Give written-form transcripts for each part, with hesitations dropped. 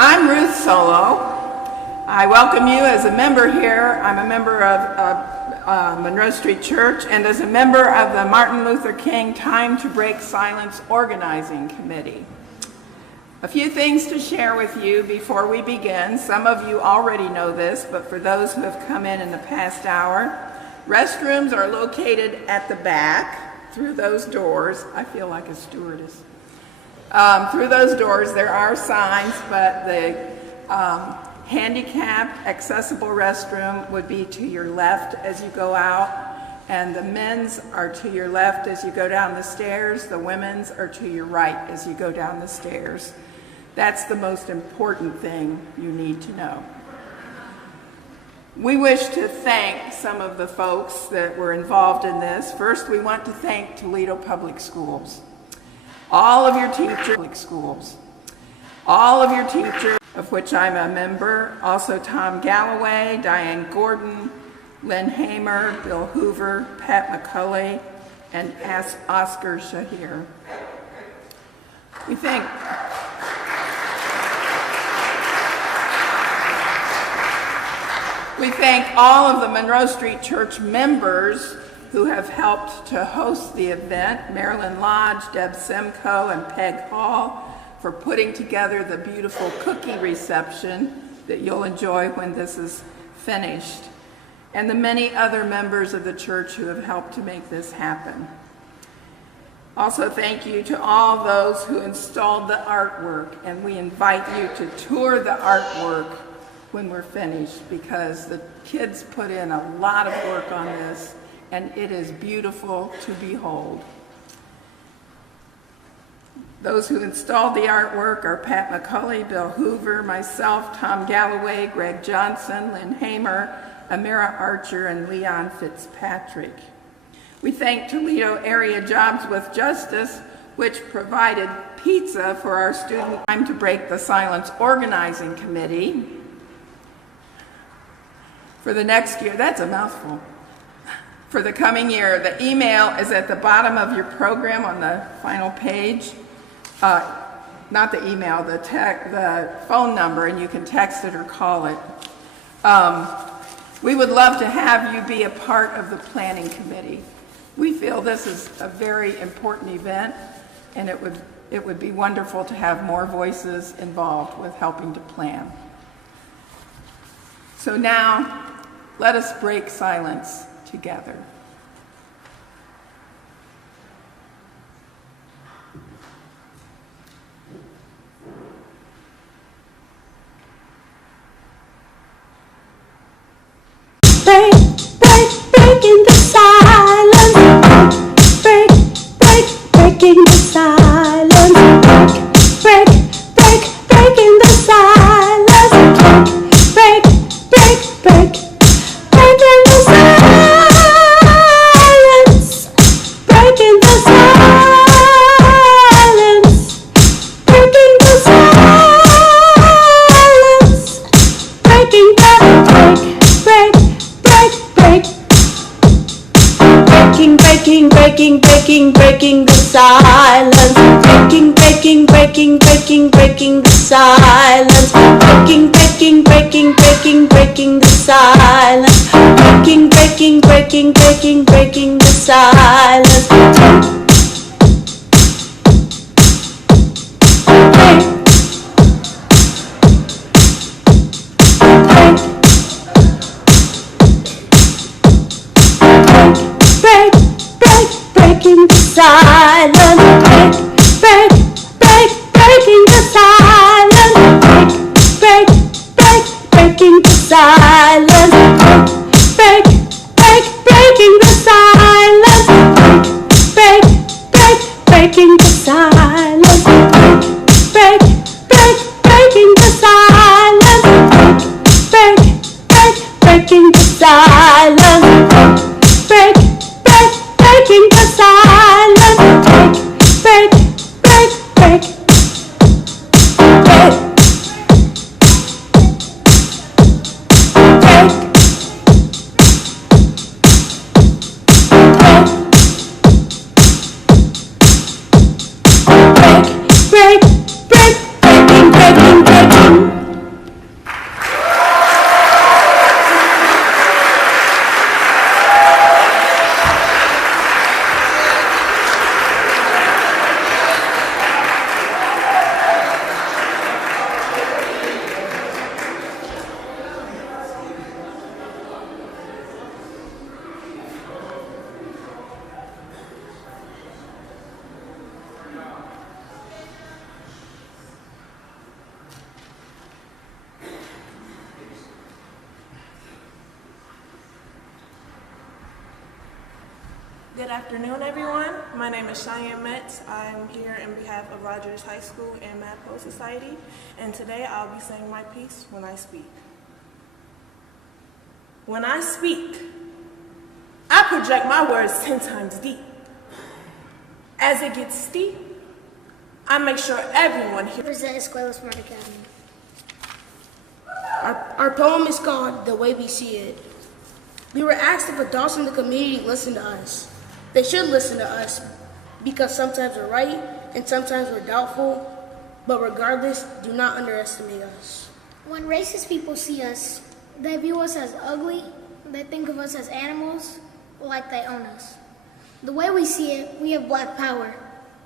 I'm Ruth Solo. I welcome you as a member here. I'm a member of Monroe Street Church and as a member of the Martin Luther King Time to Break Silence Organizing Committee. A few things to share with you before we begin. Some of you already know this, but for those who have come in the past hour, restrooms are located at the back through those doors. I feel like a stewardess. Through those doors there are signs, but the handicapped accessible restroom would be to your left as you go out, and the men's are to your left as you go down the stairs. The women's are to your right as you go down the stairs. That's the most important thing you need to know. We wish to thank some of the folks that were involved in this. First, we want to thank Toledo Public Schools. All of your teachers, of which I'm a member, also Tom Galloway, Diane Gordon, Lynn Hamer, Bill Hoover, Pat McCulley, and Oscar Shahir. We thank all of the Monroe Street Church members who have helped to host the event, Marilyn Lodge, Deb Simcoe, and Peg Hall, for putting together the beautiful cookie reception that you'll enjoy when this is finished, and the many other members of the church who have helped to make this happen. Also, thank you to all those who installed the artwork, and we invite you to tour the artwork when we're finished, because the kids put in a lot of work on this, and it is beautiful to behold. Those who installed the artwork are Pat McCulley, Bill Hoover, myself, Tom Galloway, Greg Johnson, Lynn Hamer, Amira Archer, and Leon Fitzpatrick. We thank Toledo Area Jobs with Justice, which provided pizza for our student Time to Break the Silence Organizing Committee. For the next year, that's a mouthful. For the coming year, the email is at the bottom of your program on the final page. Not the email, the phone number, and you can text it or call it. We would love to have you be a part of the planning committee. We feel this is a very important event, and it would be wonderful to have more voices involved with helping to plan. So now, let us break silence together. Breaking the silence. Breaking the silence. Breaking the silence. Breaking the silence. Breaking the silence. Breaking the silence. Breaking the breaking the silence. Breaking the silence. Breaking the silence. Breaking the silence. Breaking the silence. Breaking the silence. Breaking the silence. Breaking the silence. Good afternoon, everyone. My name is Cheyenne Metz. I'm here on behalf of Rogers High School and Madpole Society, and today I'll be saying my piece, When I Speak. When I speak, I project my words 10 times deep. As it gets steep, I make sure everyone hears. Present Escuela Smart Academy. Our poem is called The Way We See It. We were asked if adults in the community listen to us. They should listen to us because sometimes we're right and sometimes we're doubtful, but regardless, do not underestimate us. When racist people see us, they view us as ugly, they think of us as animals, like they own us. The way we see it, we have black power.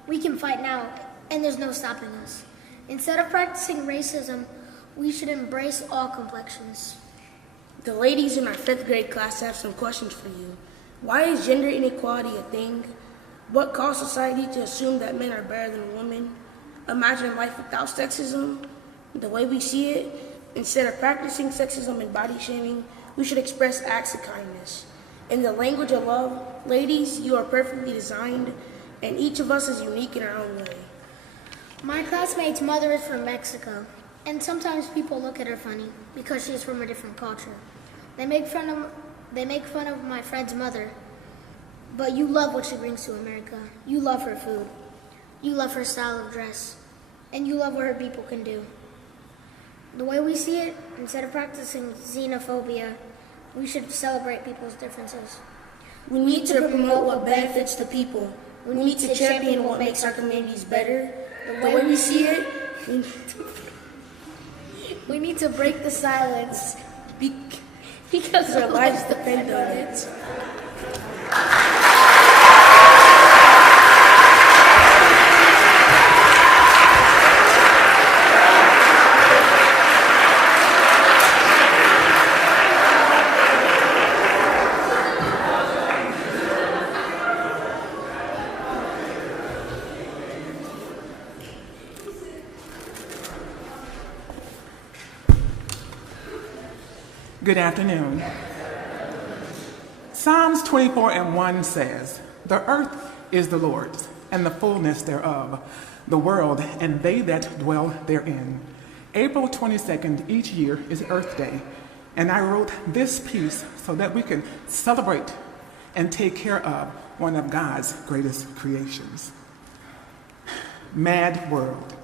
We can fight now, and there's no stopping us. Instead of practicing racism, we should embrace all complexions. The ladies in our 5th grade class have some questions for you. Why is gender inequality a thing? What caused society to assume that men are better than women? Imagine life without sexism. The way we see it, instead of practicing sexism and body shaming, we should express acts of kindness. In the language of love, ladies, you are perfectly designed, and each of us is unique in our own way. My classmate's mother is from Mexico, and sometimes people look at her funny because she's from a different culture. They make fun of my friend's mother, but you love what she brings to America. You love her food. You love her style of dress. And you love what her people can do. The way we see it, instead of practicing xenophobia, we should celebrate people's differences. We need to promote what benefits the people. We need to champion what makes our communities better. The way we see it, we need to break the silence because our lives depend on it. Good afternoon. Psalms 24:1 says, "The earth is the Lord's, and the fullness thereof, the world and they that dwell therein." April 22nd each year is Earth Day, and I wrote this piece so that we can celebrate and take care of one of God's greatest creations. MAD World.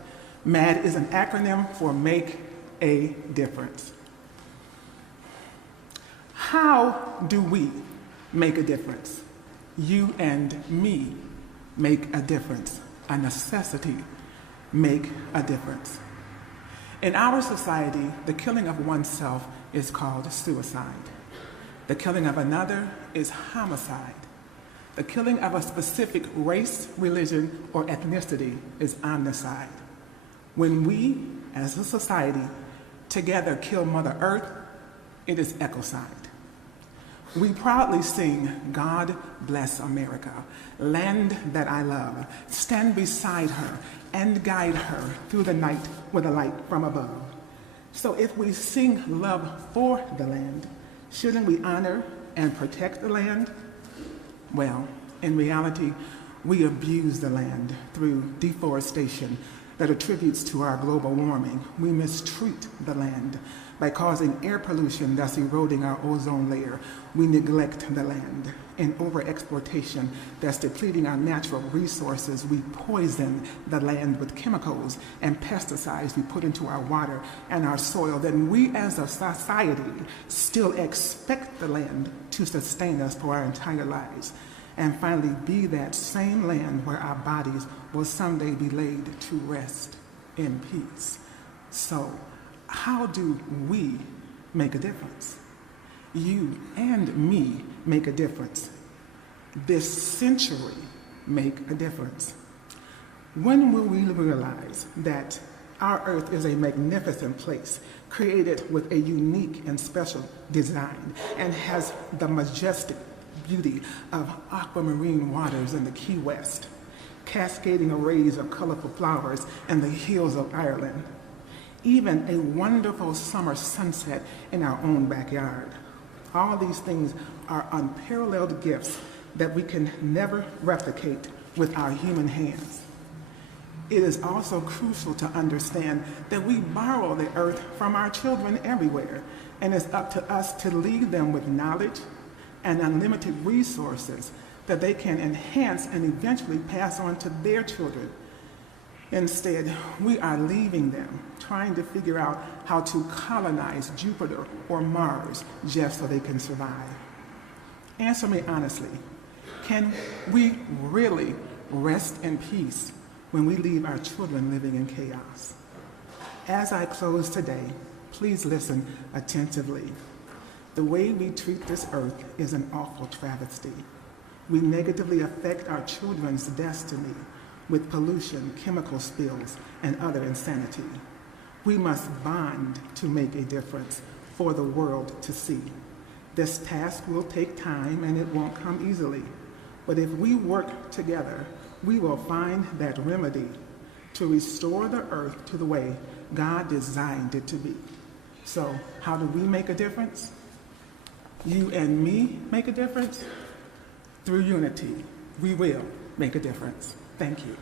MAD is an acronym for Make a Difference. How do we make a difference? You and me make a difference. A necessity, make a difference. In our society, the killing of oneself is called suicide. The killing of another is homicide. The killing of a specific race, religion, or ethnicity is omnicide. When we, as a society, together kill Mother Earth, it is ecocide. We proudly sing, "God bless America, land that I love. Stand beside her and guide her through the night with a light from above." So if we sing love for the land, shouldn't we honor and protect the land? Well, in reality, we abuse the land through deforestation that attributes to our global warming. We mistreat the land by causing air pollution that's eroding our ozone layer. We neglect the land. In overexploitation that's depleting our natural resources, we poison the land with chemicals and pesticides we put into our water and our soil. Then we as a society still expect the land to sustain us for our entire lives, and finally be that same land where our bodies will someday be laid to rest in peace. So, how do we make a difference? You and me make a difference. This century make a difference. When will we realize that our earth is a magnificent place, created with a unique and special design, and has the majestic beauty of aquamarine waters in the Key West, cascading arrays of colorful flowers in the hills of Ireland, even a wonderful summer sunset in our own backyard? All these things are unparalleled gifts that we can never replicate with our human hands. It is also crucial to understand that we borrow the earth from our children everywhere, and it's up to us to lead them with knowledge and unlimited resources that they can enhance and eventually pass on to their children. Instead, we are leaving them trying to figure out how to colonize Jupiter or Mars just so they can survive. Answer me honestly, can we really rest in peace when we leave our children living in chaos? As I close today, please listen attentively. The way we treat this earth is an awful travesty. We negatively affect our children's destiny with pollution, chemical spills, and other insanity. We must bond to make a difference for the world to see. This task will take time and it won't come easily. But if we work together, we will find that remedy to restore the earth to the way God designed it to be. So how do we make a difference? You and me make a difference? Through unity, we will make a difference. Thank you.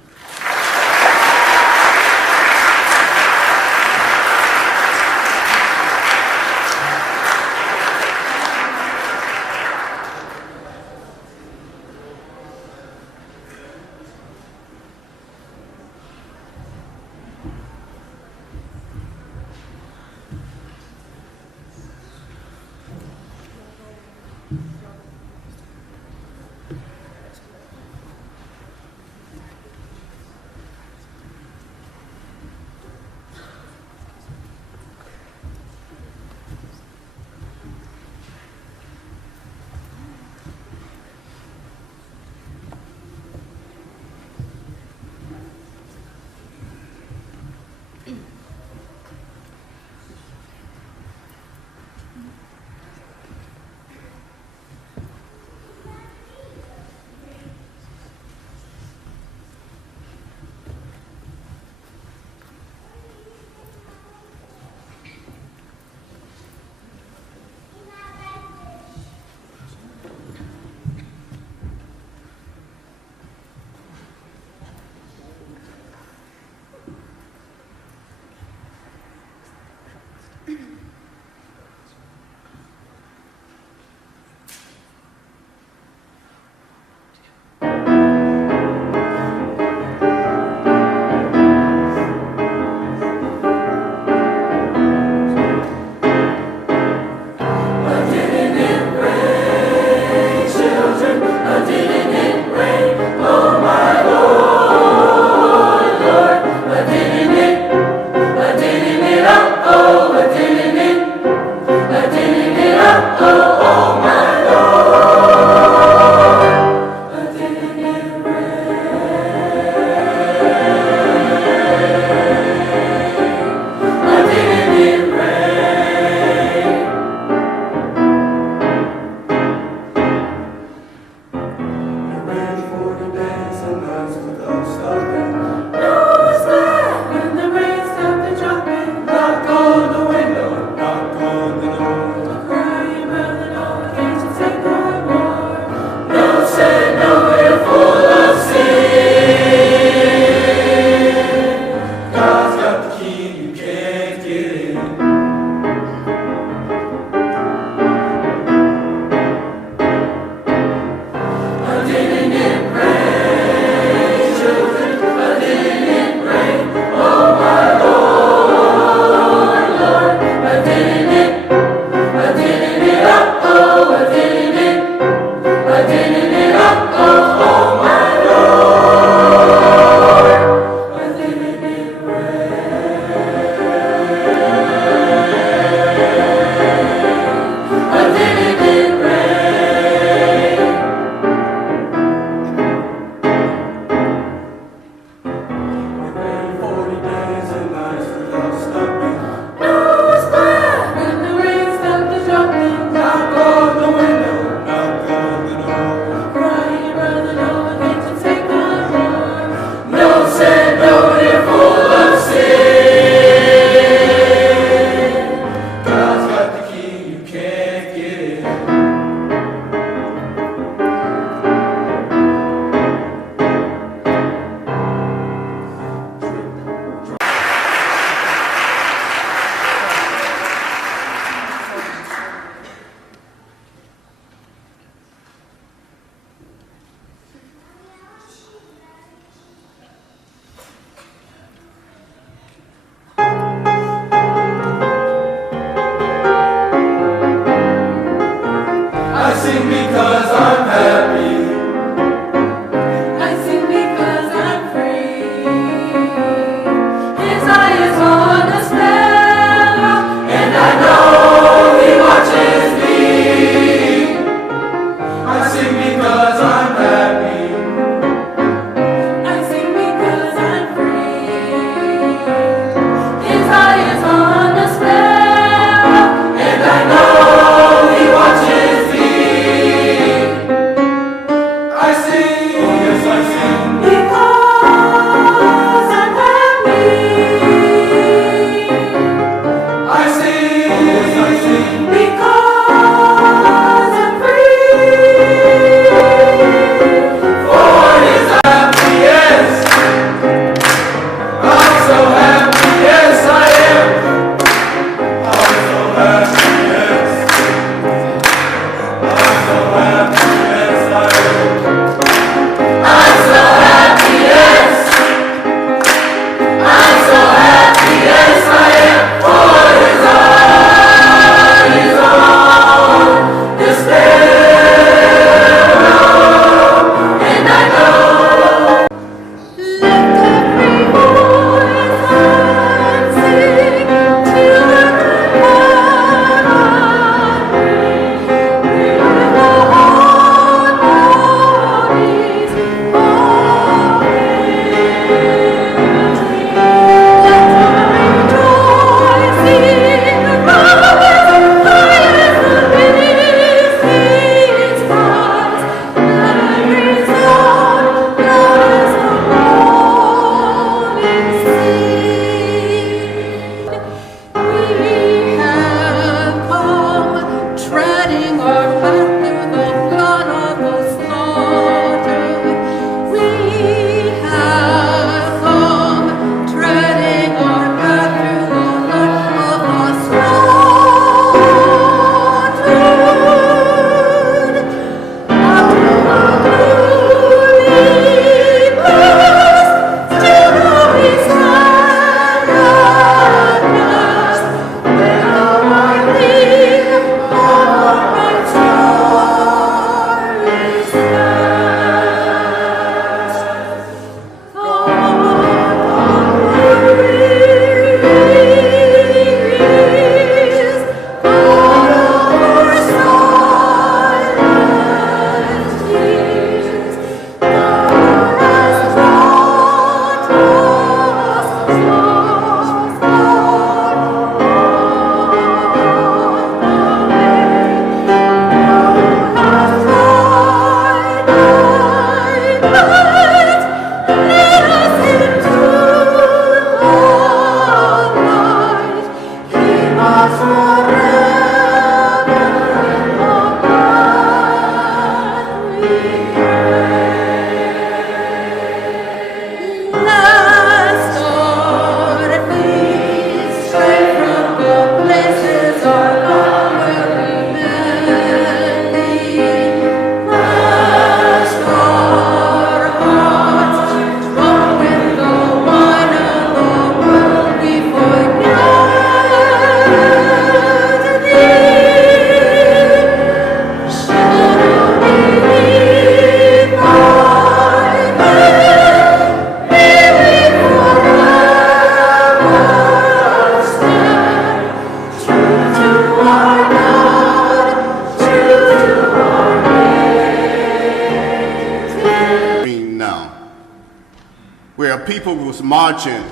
people was marching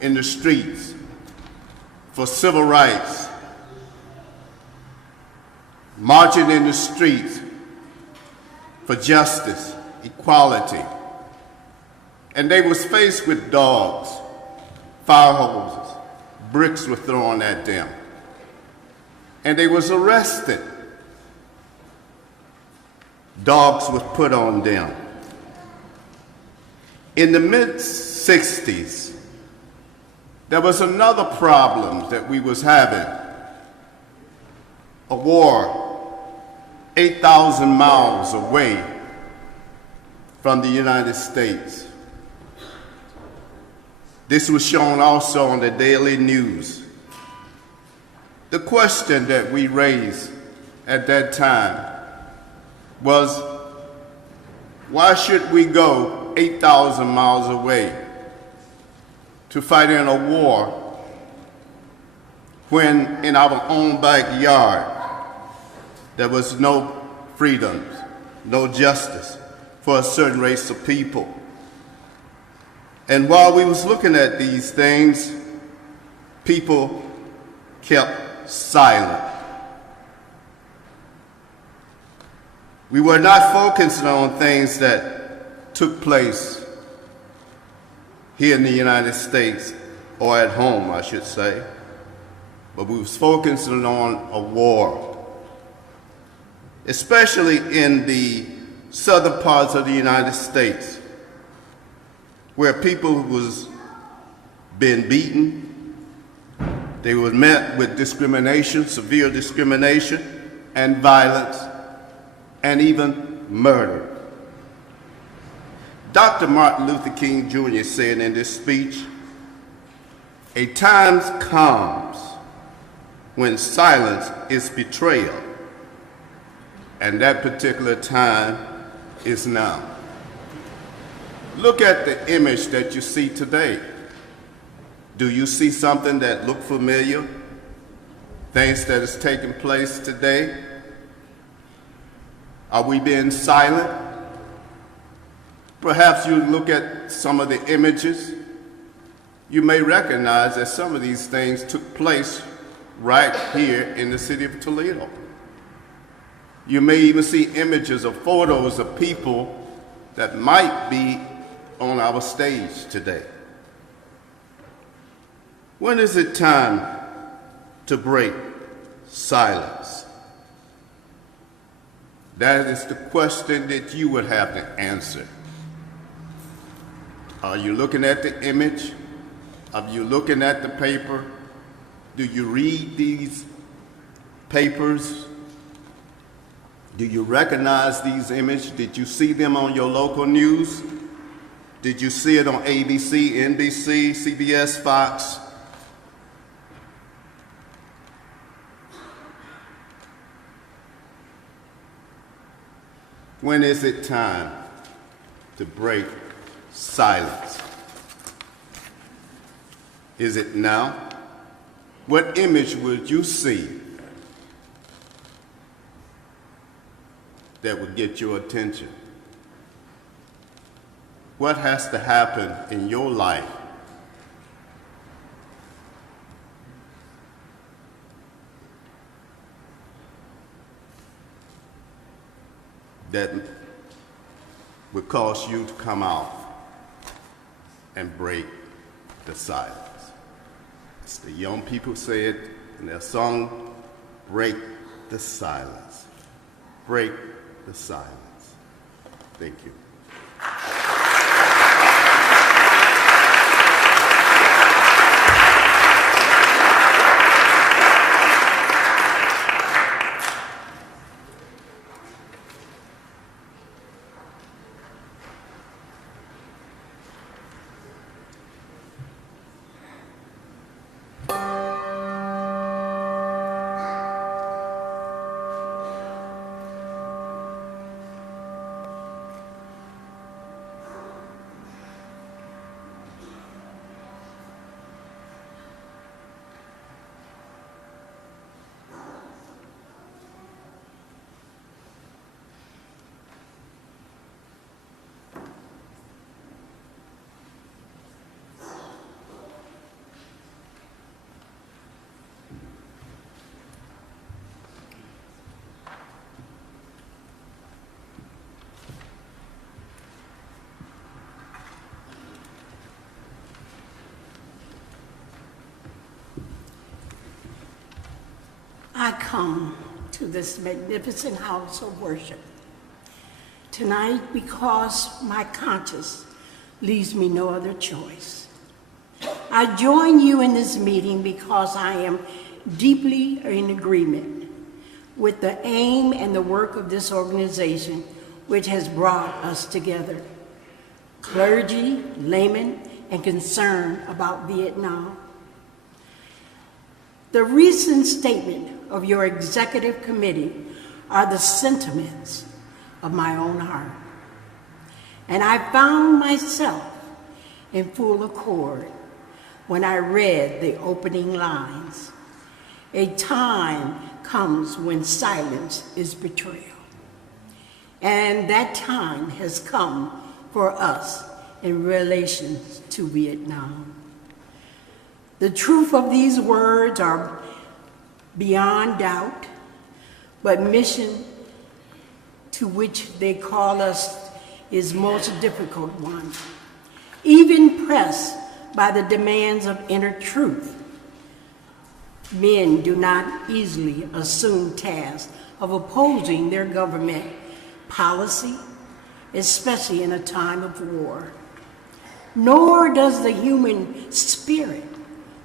in the streets for civil rights, marching in the streets for justice, equality. And they was faced with dogs, fire hoses, bricks were thrown at them. And they was arrested. Dogs was put on them. In the mid-60s, there was another problem that we was having. A war 8,000 miles away from the United States. This was shown also on the daily news. The question that we raised at that time was, why should we go 8,000 miles away to fight in a war when in our own backyard there was no freedoms, no justice for a certain race of people? And while we was looking at these things, people kept silent. We were not focusing on things that took place here in the United States, or at home, I should say, but we was focusing on a war, especially in the southern parts of the United States, where people was being beaten, they were met with discrimination, severe discrimination, and violence, and even murder. Dr. Martin Luther King Jr. said in this speech, "A time comes when silence is betrayal, and that particular time is now." Look at the image that you see today. Do you see something that look familiar? Things that is taking place today? Are we being silent? Perhaps you look at some of the images. You may recognize that some of these things took place right here in the city of Toledo. You may even see images or photos of people that might be on our stage today. When is it time to break silence? That is the question that you would have to answer. Are you looking at the image? Are you looking at the paper? Do you read these papers? Do you recognize these images? Did you see them on your local news? Did you see it on ABC, NBC, CBS, Fox? When is it time to break silence? Is it now? What image would you see that would get your attention? What has to happen in your life that would cause you to come out and break the silence? As the young people say it in their song, "Break the silence." Break the silence. Thank you. I come to this magnificent house of worship tonight because my conscience leaves me no other choice. I join you in this meeting because I am deeply in agreement with the aim and the work of this organization which has brought us together. Clergy, laymen, and concern about Vietnam. The recent statement of your executive committee are the sentiments of my own heart. And I found myself in full accord when I read the opening lines. A time comes when silence is betrayal. And that time has come for us in relation to Vietnam. The truth of these words are beyond doubt, but mission to which they call us is most difficult one. Even pressed by the demands of inner truth, men do not easily assume tasks of opposing their government policy, especially in a time of war. Nor does the human spirit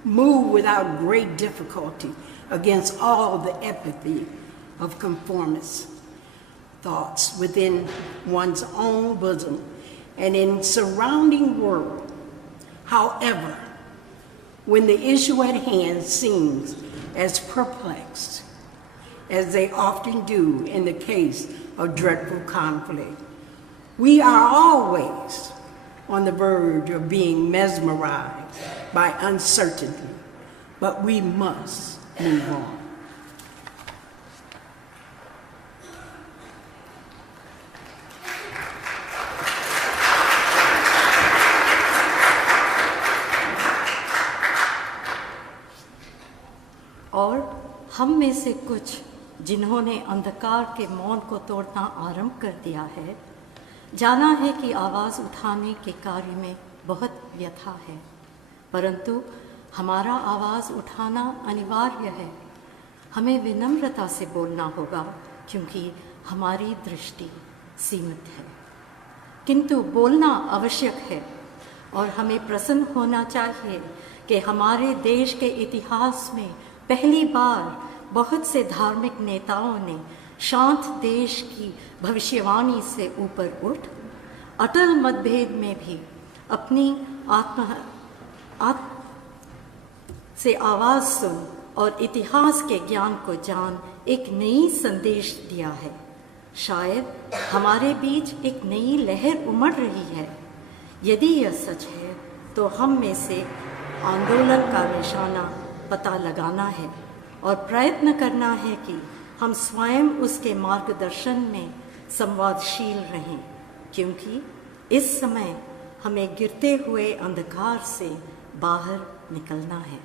move without great difficulty against all the apathy of conformist thoughts within one's own bosom and in surrounding world. However, when the issue at hand seems as perplexed as they often do in the case of dreadful conflict, we are always on the verge of being mesmerized by uncertainty, but we must move on. और हम में से कुछ जिन्होंने अंधकार के मौन को तोड़ना आरंभ कर दिया है, जाना है कि आवाज़ उठाने के कार्य में बहुत व्यथा है, परंतु हमारा आवाज़ उठाना अनिवार्य है। हमें विनम्रता से बोलना होगा क्योंकि हमारी दृष्टि सीमित है, किंतु बोलना आवश्यक है। और हमें प्रसन्न होना चाहिए कि हमारे देश के इतिहास में पहली बार बहुत से धार्मिक नेताओं ने शांत देश की भविष्यवाणी से ऊपर उठ अटल मतभेद में भी अपनी आत्म से आवाज़ सुन और इतिहास के ज्ञान को जान एक नई संदेश दिया है। शायद हमारे बीच एक नई लहर उमड़ रही है। यदि यह सच है तो हम में से आंदोलन का निशाना पता लगाना है और प्रयत्न करना है कि हम स्वयं उसके मार्गदर्शन में संवादशील रहें, क्योंकि इस समय हमें गिरते हुए अंधकार से बाहर निकलना है।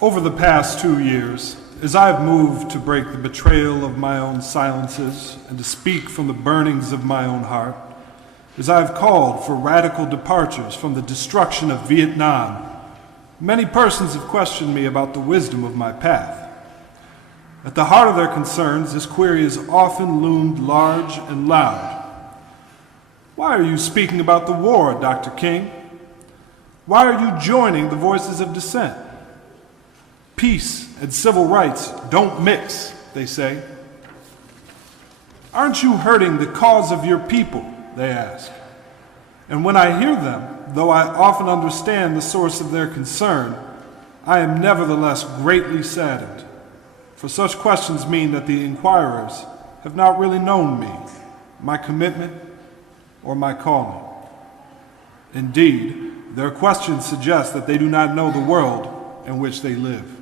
Over the past 2 years, as I've moved to break the betrayal of my own silences and to speak from the burnings of my own heart, as I've called for radical departures from the destruction of Vietnam, many persons have questioned me about the wisdom of my path. At the heart of their concerns, this query has often loomed large and loud. Why are you speaking about the war, Dr. King? Why are you joining the voices of dissent? Peace and civil rights don't mix, they say. Aren't you hurting the cause of your people, they ask. And when I hear them, though I often understand the source of their concern, I am nevertheless greatly saddened. For such questions mean that the inquirers have not really known me, my commitment, or my calling. Indeed, their questions suggest that they do not know the world in which they live.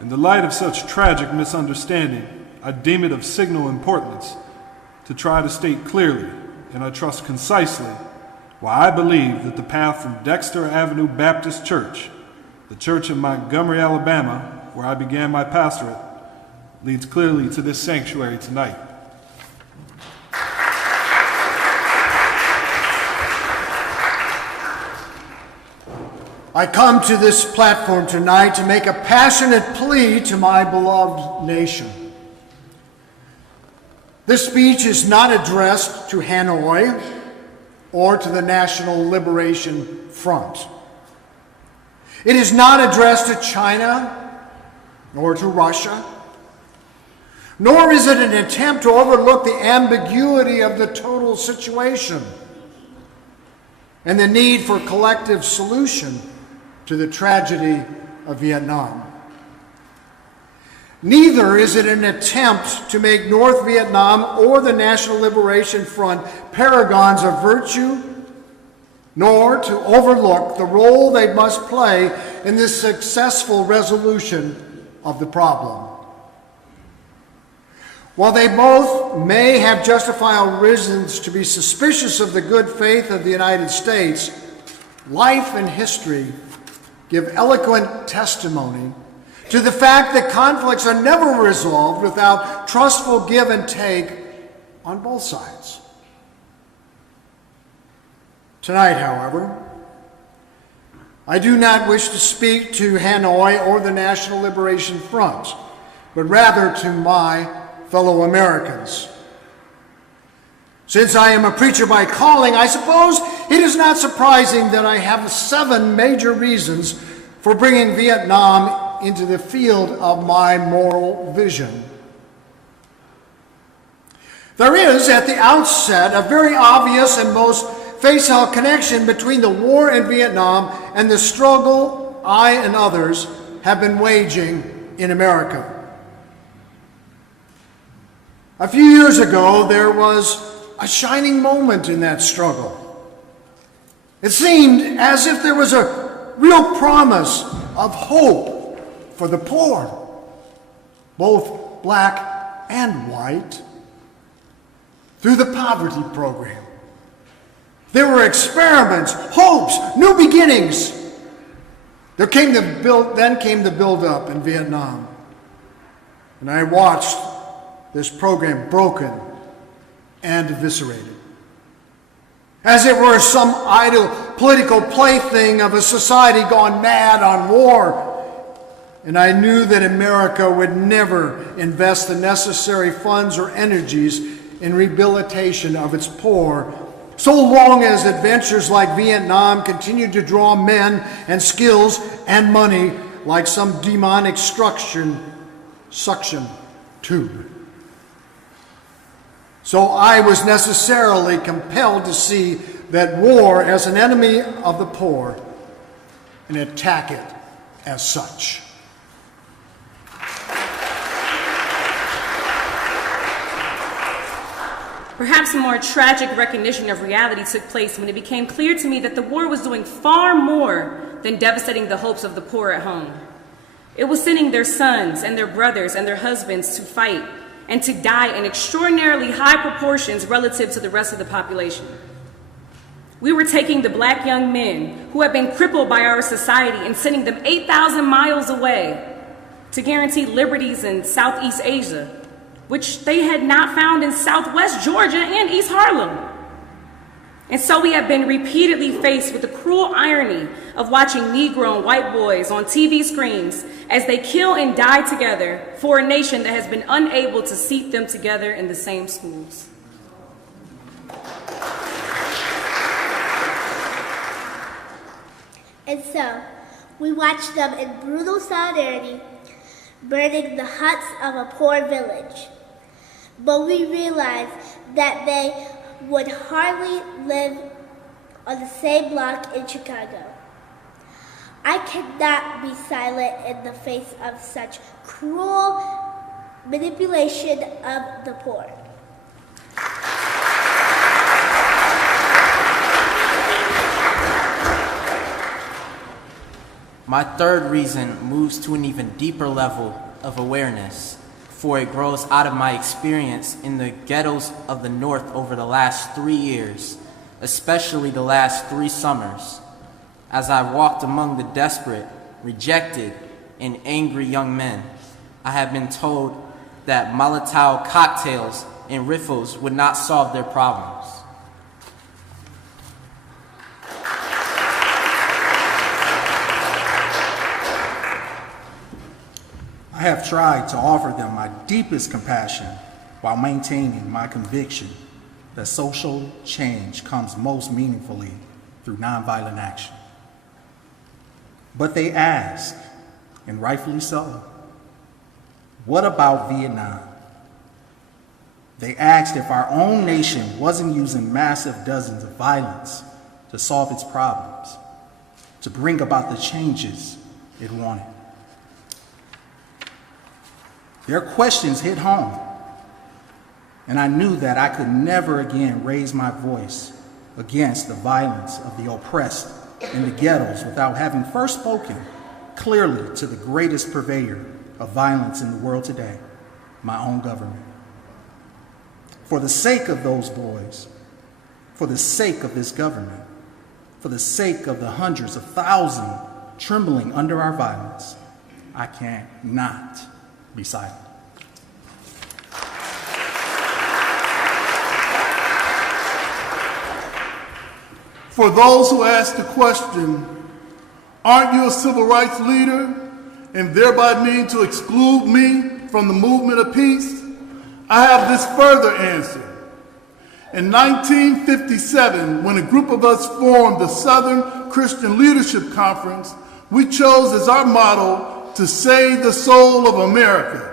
In the light of such tragic misunderstanding, I deem it of signal importance to try to state clearly, and I trust concisely, why I believe that the path from Dexter Avenue Baptist Church, the church in Montgomery, Alabama, where I began my pastorate, leads clearly to this sanctuary tonight. I come to this platform tonight to make a passionate plea to my beloved nation. This speech is not addressed to Hanoi or to the National Liberation Front. It is not addressed to China nor to Russia, nor is it an attempt to overlook the ambiguity of the total situation and the need for collective solution to the tragedy of Vietnam. Neither is it an attempt to make North Vietnam or the National Liberation Front paragons of virtue, nor to overlook the role they must play in the successful resolution of the problem. While they both may have justifiable reasons to be suspicious of the good faith of the United States, life and history give eloquent testimony to the fact that conflicts are never resolved without trustful give and take on both sides. Tonight, however, I do not wish to speak to Hanoi or the National Liberation Front, but rather to my fellow Americans. Since I am a preacher by calling, I suppose it is not surprising that I have 7 major reasons for bringing Vietnam into the field of my moral vision. There is, at the outset, a very obvious and most facile connection between the war in Vietnam and the struggle I and others have been waging in America. A few years ago, there was a shining moment in that struggle. It seemed as if there was a real promise of hope for the poor, both black and white, through the poverty program. There were experiments, hopes, new beginnings. Then came the build-up in Vietnam. And I watched this program broken and eviscerated, as it were some idle political plaything of a society gone mad on war. And I knew that America would never invest the necessary funds or energies in rehabilitation of its poor, so long as adventures like Vietnam continued to draw men and skills and money like some demonic suction tube. So I was necessarily compelled to see that war as an enemy of the poor and attack it as such. Perhaps a more tragic recognition of reality took place when it became clear to me that the war was doing far more than devastating the hopes of the poor at home. It was sending their sons and their brothers and their husbands to fight and to die in extraordinarily high proportions relative to the rest of the population. We were taking the black young men who had been crippled by our society and sending them 8,000 miles away to guarantee liberties in Southeast Asia, which they had not found in Southwest Georgia and East Harlem. And so we have been repeatedly faced with the cruel irony of watching Negro and white boys on TV screens as they kill and die together for a nation that has been unable to seat them together in the same schools. And so, we watched them in brutal solidarity, burning the huts of a poor village. But we realized that they would hardly live on the same block in Chicago. I cannot be silent in the face of such cruel manipulation of the poor. My third reason moves to an even deeper level of awareness, for it grows out of my experience in the ghettos of the North over the last 3 years, especially the last 3 summers, as I walked among the desperate, rejected, and angry young men. I have been told that Molotov cocktails and riffles would not solve their problems. I have tried to offer them my deepest compassion while maintaining my conviction that social change comes most meaningfully through nonviolent action. But they ask, and rightfully so, what about Vietnam? They asked if our own nation wasn't using massive dozens of violence to solve its problems, to bring about the changes it wanted. Their questions hit home, and I knew that I could never again raise my voice against the violence of the oppressed in the ghettos without having first spoken clearly to the greatest purveyor of violence in the world today, my own government. For the sake of those boys, for the sake of this government, for the sake of the hundreds of thousands trembling under our violence, I can't not be silent. For those who ask the question, aren't you a civil rights leader and thereby mean to exclude me from the movement of peace? I have this further answer. In 1957, when a group of us formed the Southern Christian Leadership Conference, we chose as our motto to save the soul of America.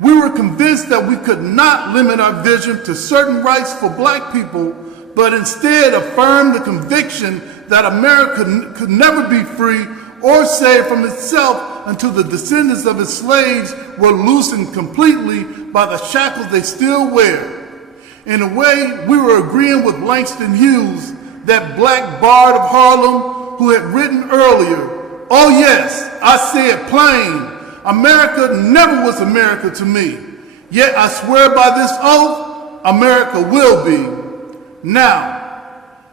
We were convinced that we could not limit our vision to certain rights for black people, but instead affirm the conviction that America could never be free or saved from itself until the descendants of its slaves were loosened completely by the shackles they still wear. In a way, we were agreeing with Langston Hughes, that black bard of Harlem who had written earlier, "Oh yes, I say it plain, America never was America to me, yet I swear by this oath, America will be." Now,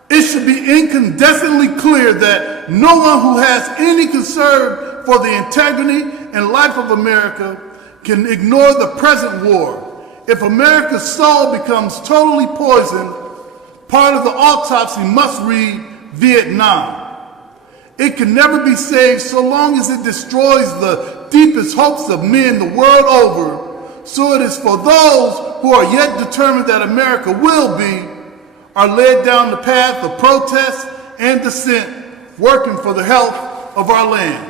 it should be incandescently clear that no one who has any concern for the integrity and life of America can ignore the present war. If America's soul becomes totally poisoned, part of the autopsy must read Vietnam. It can never be saved so long as it destroys the deepest hopes of men the world over. So it is for those who are yet determined that America will be, are led down the path of protest and dissent, working for the health of our land.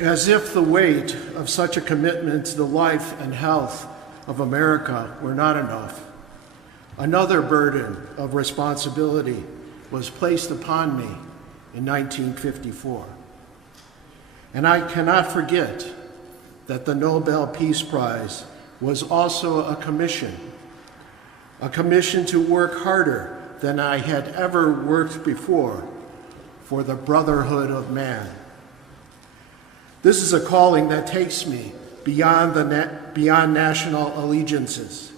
As if the weight of such a commitment to the life and health of America were not enough, another burden of responsibility was placed upon me in 1954. And I cannot forget that the Nobel Peace Prize was also a commission to work harder than I had ever worked before for the brotherhood of man. This is a calling that takes me beyond national allegiances.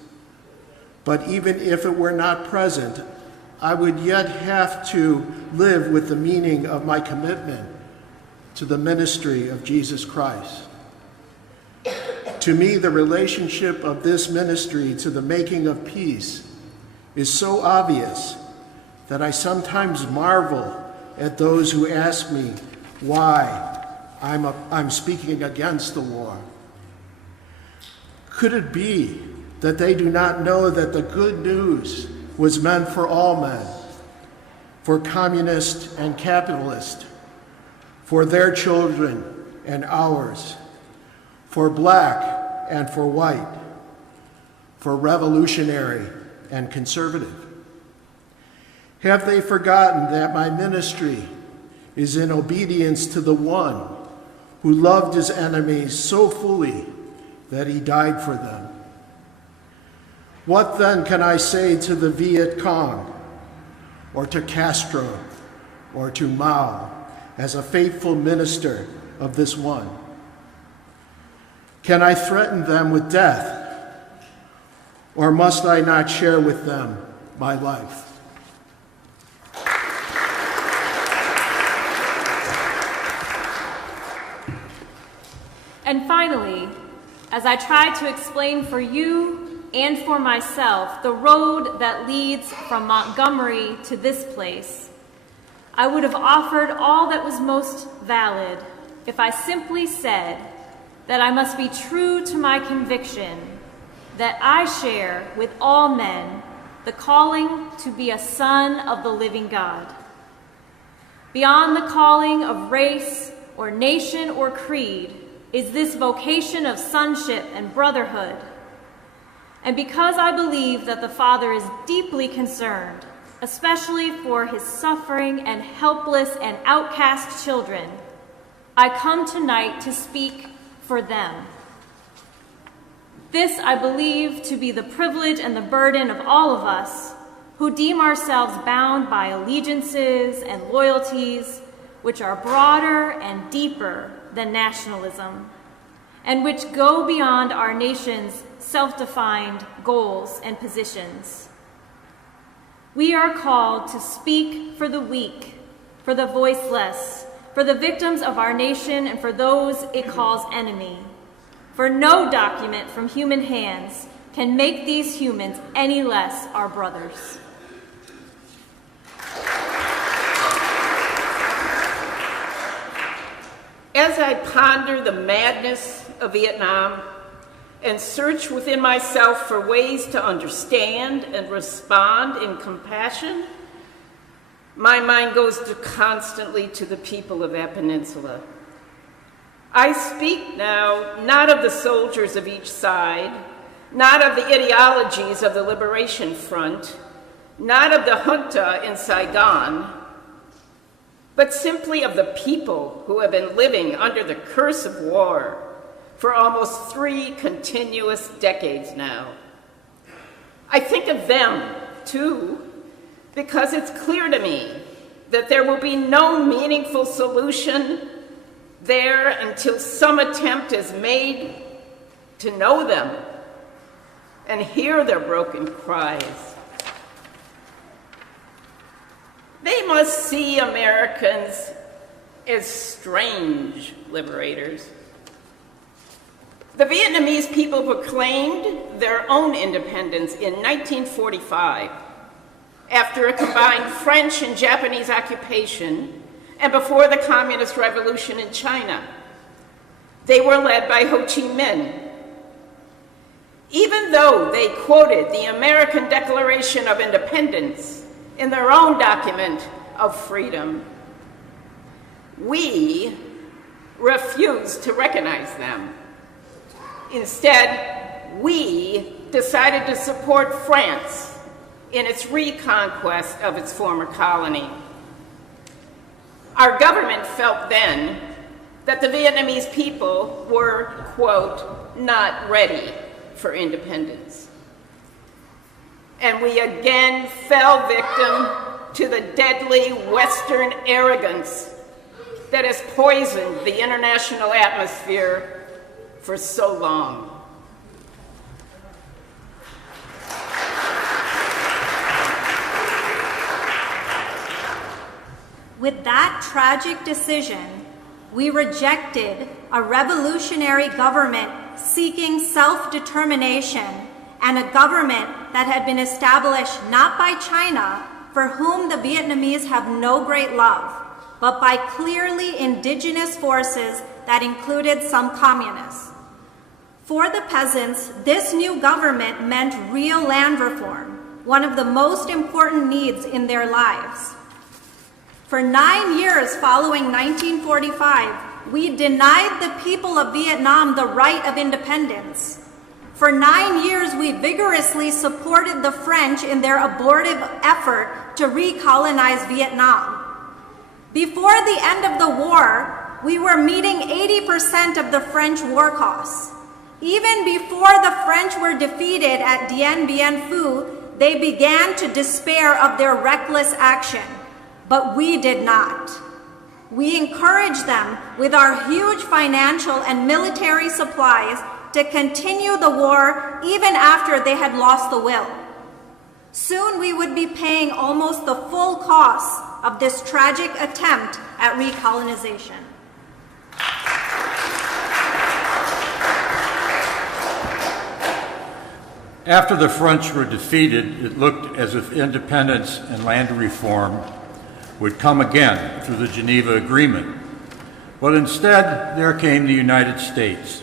But even if it were not present, I would yet have to live with the meaning of my commitment to the ministry of Jesus Christ. To me, the relationship of this ministry to the making of peace is so obvious that I sometimes marvel at those who ask me why I'm speaking against the war. Could it be that they do not know that the good news was meant for all men, for communist and capitalist, for their children and ours, for black and for white, for revolutionary and conservative? Have they forgotten that my ministry is in obedience to the one who loved his enemies so fully that he died for them? What then can I say to the Viet Cong, or to Castro, or to Mao, as a faithful minister of this one? Can I threaten them with death, or must I not share with them my life? And finally, as I try to explain for you and for myself the road that leads from Montgomery to this place, I would have offered all that was most valid if I simply said that I must be true to my conviction that I share with all men the calling to be a son of the living God. Beyond the calling of race or nation or creed is this vocation of sonship and brotherhood. And because I believe that the Father is deeply concerned, especially for his suffering and helpless and outcast children, I come tonight to speak for them. This I believe to be the privilege and the burden of all of us who deem ourselves bound by allegiances and loyalties which are broader and deeper than nationalism, and which go beyond our nation's self-defined goals and positions. We are called to speak for the weak, for the voiceless, for the victims of our nation, and for those it calls enemy. For no document from human hands can make these humans any less our brothers. As I ponder the madness of Vietnam and search within myself for ways to understand and respond in compassion, my mind goes constantly to the people of that peninsula. I speak now not of the soldiers of each side, not of the ideologies of the Liberation Front, not of the junta in Saigon, but simply of the people who have been living under the curse of war for almost 3 continuous decades now. I think of them, too, because it's clear to me that there will be no meaningful solution there until some attempt is made to know them and hear their broken cries. They must see Americans as strange liberators. The Vietnamese people proclaimed their own independence in 1945 after a combined French and Japanese occupation and before the Communist Revolution in China. They were led by Ho Chi Minh. Even though they quoted the American Declaration of Independence in their own document of freedom, we refused to recognize them. Instead, we decided to support France in its reconquest of its former colony. Our government felt then that the Vietnamese people were, quote, not ready for independence. And we again fell victim to the deadly Western arrogance that has poisoned the international atmosphere for so long. With that tragic decision, we rejected a revolutionary government seeking self-determination and a government that had been established not by China, for whom the Vietnamese have no great love, but by clearly indigenous forces that included some communists. For the peasants, this new government meant real land reform, one of the most important needs in their lives. For 9 years following 1945, we denied the people of Vietnam the right of independence. For 9 years, we vigorously supported the French in their abortive effort to recolonize Vietnam. Before the end of the war, we were meeting 80% of the French war costs. Even before the French were defeated at Dien Bien Phu, they began to despair of their reckless action. But we did not. We encouraged them with our huge financial and military supplies to continue the war even after they had lost the will. Soon we would be paying almost the full cost of this tragic attempt at recolonization. After the French were defeated, it looked as if independence and land reform would come again through the Geneva Agreement. But instead, there came the United States,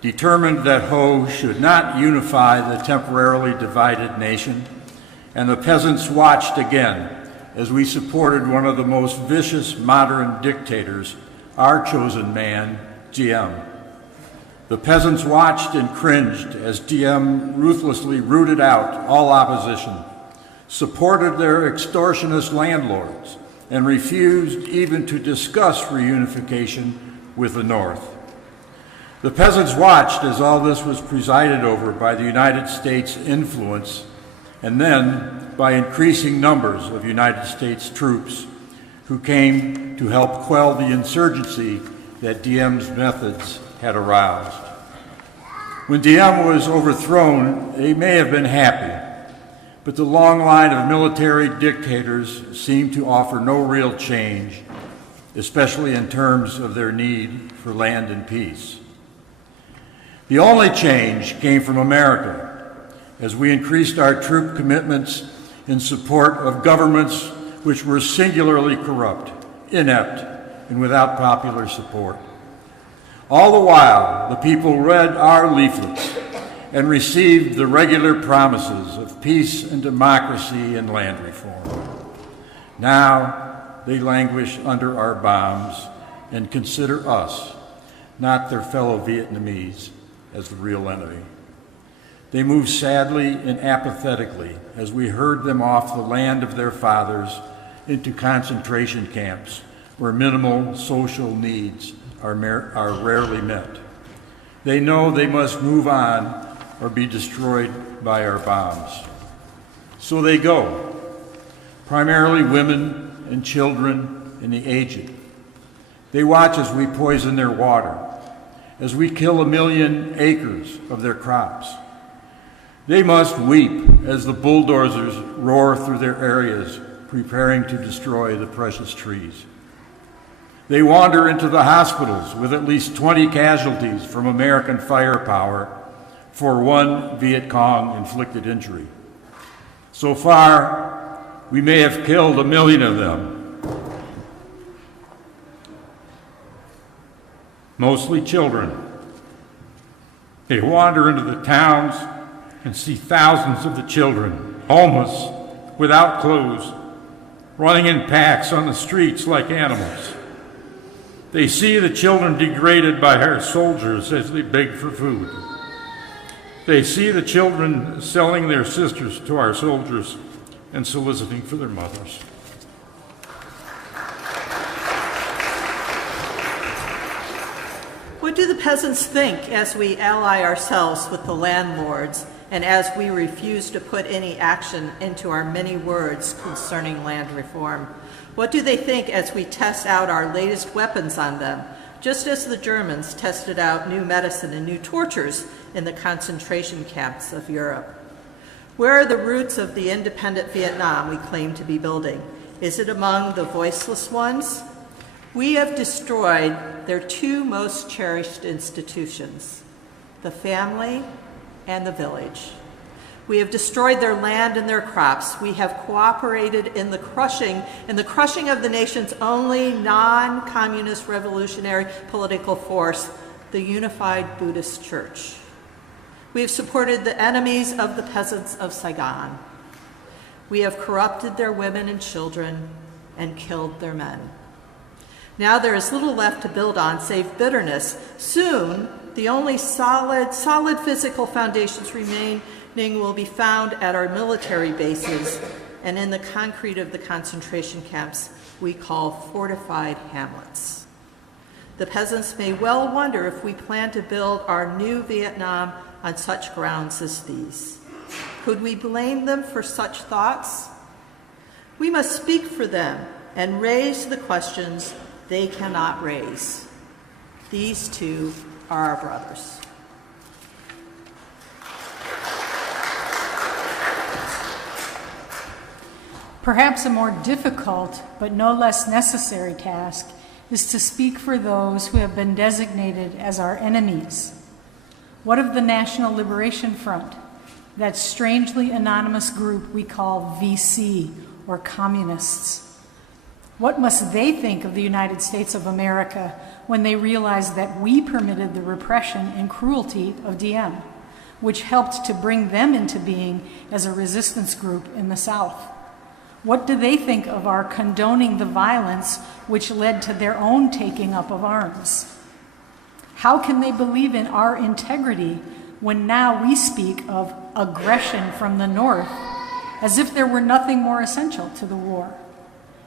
determined that Ho should not unify the temporarily divided nation, and the peasants watched again as we supported one of the most vicious modern dictators, our chosen man, Diem. The peasants watched and cringed as Diem ruthlessly rooted out all opposition, supported their extortionist landlords, and refused even to discuss reunification with the North. The peasants watched as all this was presided over by the United States' influence, and then by increasing numbers of United States troops who came to help quell the insurgency that Diem's methods had aroused. When Diem was overthrown, they may have been happy, but the long line of military dictators seemed to offer no real change, especially in terms of their need for land and peace. The only change came from America, as we increased our troop commitments in support of governments which were singularly corrupt, inept, and without popular support. All the while, the people read our leaflets and received the regular promises of peace and democracy and land reform. Now they languish under our bombs and consider us, not their fellow Vietnamese, as the real enemy. They move sadly and apathetically as we herd them off the land of their fathers into concentration camps where minimal social needs are rarely met. They know they must move on or be destroyed by our bombs. So they go, primarily women and children and the aged. They watch as we poison their water, as we kill 1 million acres of their crops. They must weep as the bulldozers roar through their areas, preparing to destroy the precious trees. They wander into the hospitals with at least 20 casualties from American firepower for one Viet Cong inflicted injury. So far, we may have killed 1 million of them, mostly children. They wander into the towns and see thousands of the children, homeless, without clothes, running in packs on the streets like animals. They see the children degraded by our soldiers as they beg for food. They see the children selling their sisters to our soldiers and soliciting for their mothers. What do the peasants think as we ally ourselves with the landlords and as we refuse to put any action into our many words concerning land reform? What do they think as we test out our latest weapons on them, just as the Germans tested out new medicine and new tortures in the concentration camps of Europe? Where are the roots of the independent Vietnam we claim to be building? Is it among the voiceless ones? We have destroyed their two most cherished institutions, the family and the village. We have destroyed their land and their crops. We have cooperated in the crushing of the nation's only non-communist revolutionary political force, the Unified Buddhist Church. We have supported the enemies of the peasants of Saigon. We have corrupted their women and children and killed their men. Now there is little left to build on save bitterness. Soon, the only solid physical foundations remaining will be found at our military bases and in the concrete of the concentration camps we call fortified hamlets. The peasants may well wonder if we plan to build our new Vietnam on such grounds as these. Could we blame them for such thoughts? We must speak for them and raise the questions they cannot raise. These two are our brothers. Perhaps a more difficult, but no less necessary task is to speak for those who have been designated as our enemies. What of the National Liberation Front, that strangely anonymous group we call VC, or communists? What must they think of the United States of America when they realize that we permitted the repression and cruelty of Diem, which helped to bring them into being as a resistance group in the South? What do they think of our condoning the violence which led to their own taking up of arms? How can they believe in our integrity when now we speak of aggression from the North as if there were nothing more essential to the war?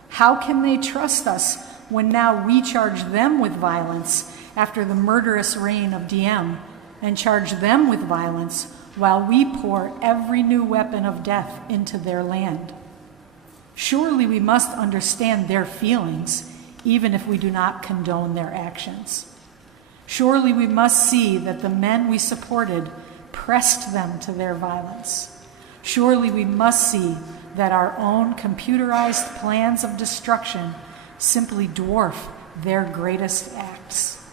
How can they trust us when now we charge them with violence after the murderous reign of Diem and charge them with violence while we pour every new weapon of death into their land? Surely we must understand their feelings, even if we do not condone their actions. Surely we must see that the men we supported pressed them to their violence. Surely we must see that our own computerized plans of destruction simply dwarf their greatest acts.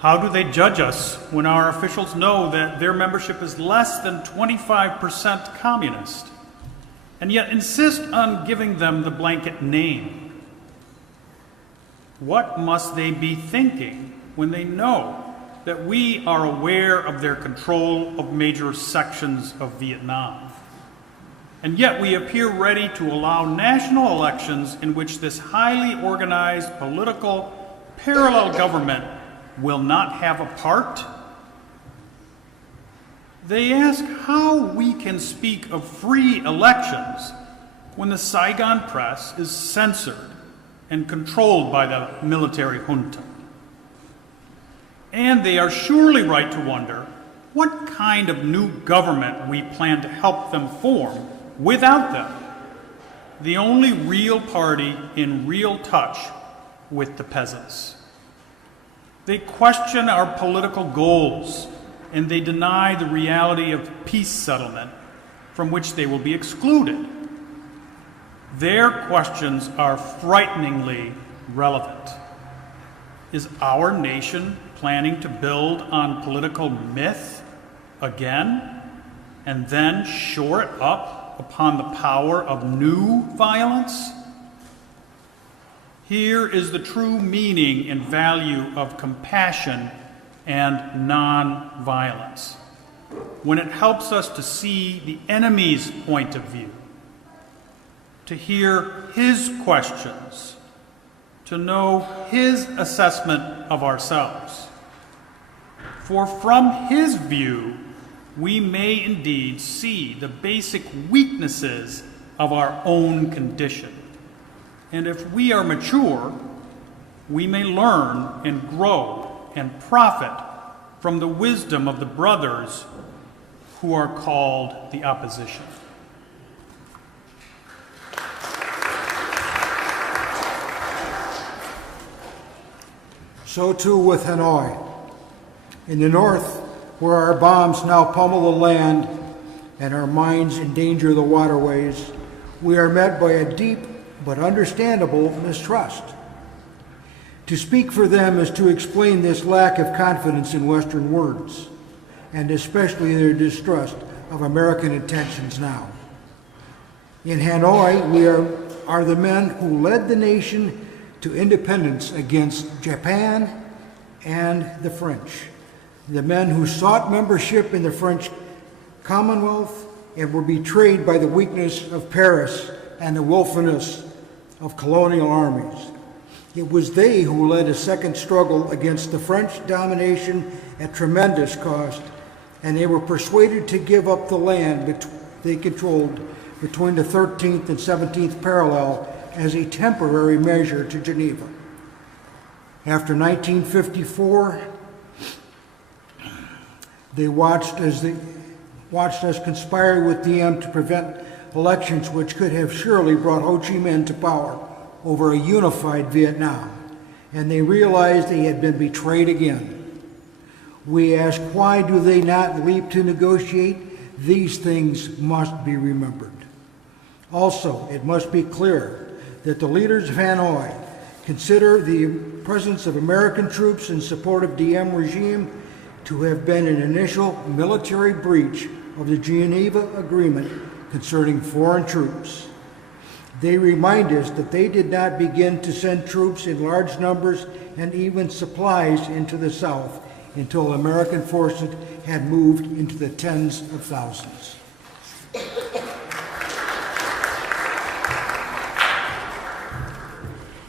How do they judge us when our officials know that their membership is less than 25% communist, and yet insist on giving them the blanket name? What must they be thinking when they know that we are aware of their control of major sections of Vietnam, and yet we appear ready to allow national elections in which this highly organized political parallel government will not have a part? They ask how we can speak of free elections when the Saigon press is censored and controlled by the military junta. And they are surely right to wonder what kind of new government we plan to help them form without them, the only real party in real touch with the peasants. They question our political goals, and they deny the reality of peace settlement from which they will be excluded. Their questions are frighteningly relevant. Is our nation planning to build on political myth again, and then shore it up upon the power of new violence? Here is the true meaning and value of compassion and non-violence, when it helps us to see the enemy's point of view, to hear his questions, to know his assessment of ourselves. For from his view, we may indeed see the basic weaknesses of our own condition. And if we are mature, we may learn and grow and profit from the wisdom of the brothers who are called the opposition. So too with Hanoi. In the north, where our bombs now pummel the land and our mines endanger the waterways, we are met by a deep but understandable mistrust. To speak for them is to explain this lack of confidence in Western words, and especially their distrust of American intentions now. In Hanoi, we are the men who led the nation to independence against Japan and the French, the men who sought membership in the French Commonwealth and were betrayed by the weakness of Paris and the willfulness of colonial armies. It was they who led a second struggle against the French domination at tremendous cost, and they were persuaded to give up the land they controlled between the 13th and 17th parallel as a temporary measure to Geneva. After 1954, they watched us conspire with Diem to prevent elections which could have surely brought Ho Chi Minh to power over a unified Vietnam, and they realized they had been betrayed again. We ask, why do they not leap to negotiate? These things must be remembered. Also, it must be clear that the leaders of Hanoi consider the presence of American troops in support of Diem regime to have been an initial military breach of the Geneva Agreement concerning foreign troops. They remind us that they did not begin to send troops in large numbers and even supplies into the South until American forces had moved into the tens of thousands.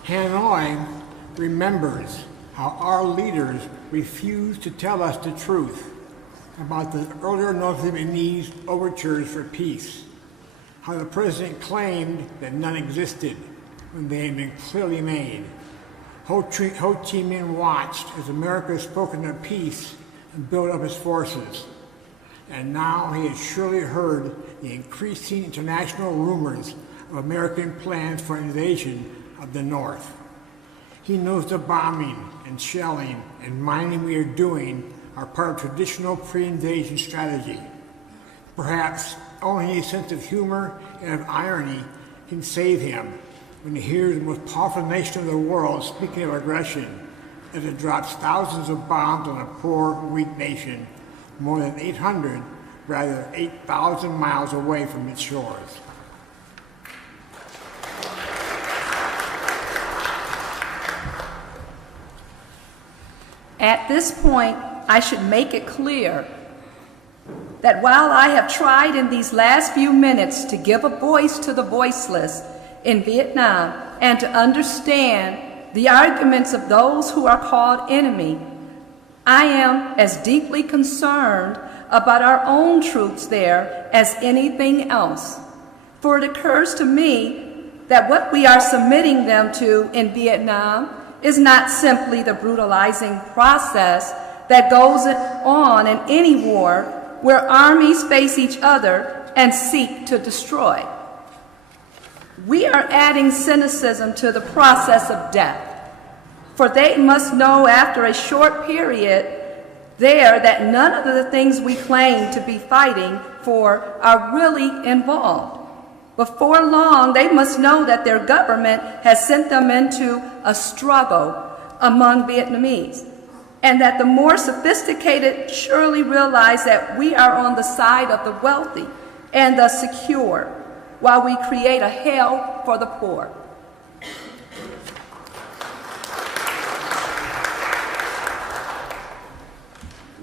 Hanoi remembers how our leaders refused to tell us the truth about the earlier North Vietnamese overtures for peace, how the president claimed that none existed when they had been clearly made. Ho Chi Minh watched as America spoke of peace and built up its forces. And now he has surely heard the increasing international rumors of American plans for invasion of the North. He knows the bombing and shelling and mining we are doing are part of traditional pre-invasion strategy. Perhaps only a sense of humor and of irony can save him when he hears the most powerful nation of the world speaking of aggression as it drops thousands of bombs on a poor, weak nation, more than 800, rather 8,000 miles away from its shores. At this point, I should make it clear that while I have tried in these last few minutes to give a voice to the voiceless in Vietnam and to understand the arguments of those who are called enemy, I am as deeply concerned about our own troops there as anything else. For it occurs to me that what we are submitting them to in Vietnam is not simply the brutalizing process that goes on in any war where armies face each other and seek to destroy. We are adding cynicism to the process of death, for they must know after a short period there that none of the things we claim to be fighting for are really involved. Before long, they must know that their government has sent them into a struggle among Vietnamese, and that the more sophisticated surely realize that we are on the side of the wealthy and the secure, while we create a hell for the poor.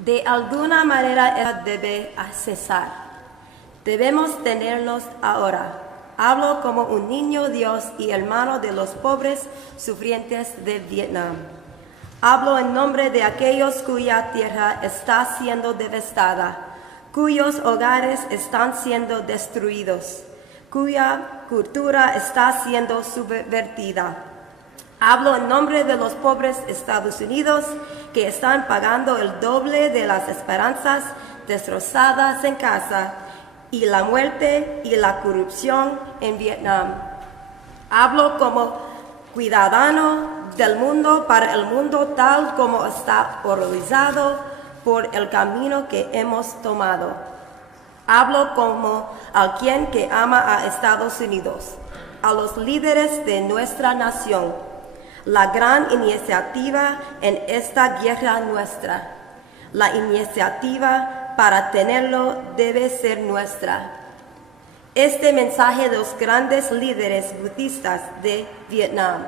De alguna manera debe cesar. Debemos tenerlos ahora. Hablo como un niño Dios y hermano de los pobres sufrientes de Vietnam. Hablo en nombre de aquellos cuya tierra está siendo devastada, cuyos hogares están siendo destruidos, cuya cultura está siendo subvertida. Hablo en nombre de los pobres Estados Unidos que están pagando el doble de las esperanzas destrozadas en casa y la muerte y la corrupción en Vietnam. Hablo como ciudadano del mundo para el mundo tal como está horrorizado por el camino que hemos tomado. Hablo como alguien que ama a Estados Unidos, a los líderes de nuestra nación, la gran iniciativa en esta guerra nuestra. La iniciativa para tenerlo debe ser nuestra. Este mensaje de los grandes líderes budistas de Vietnam.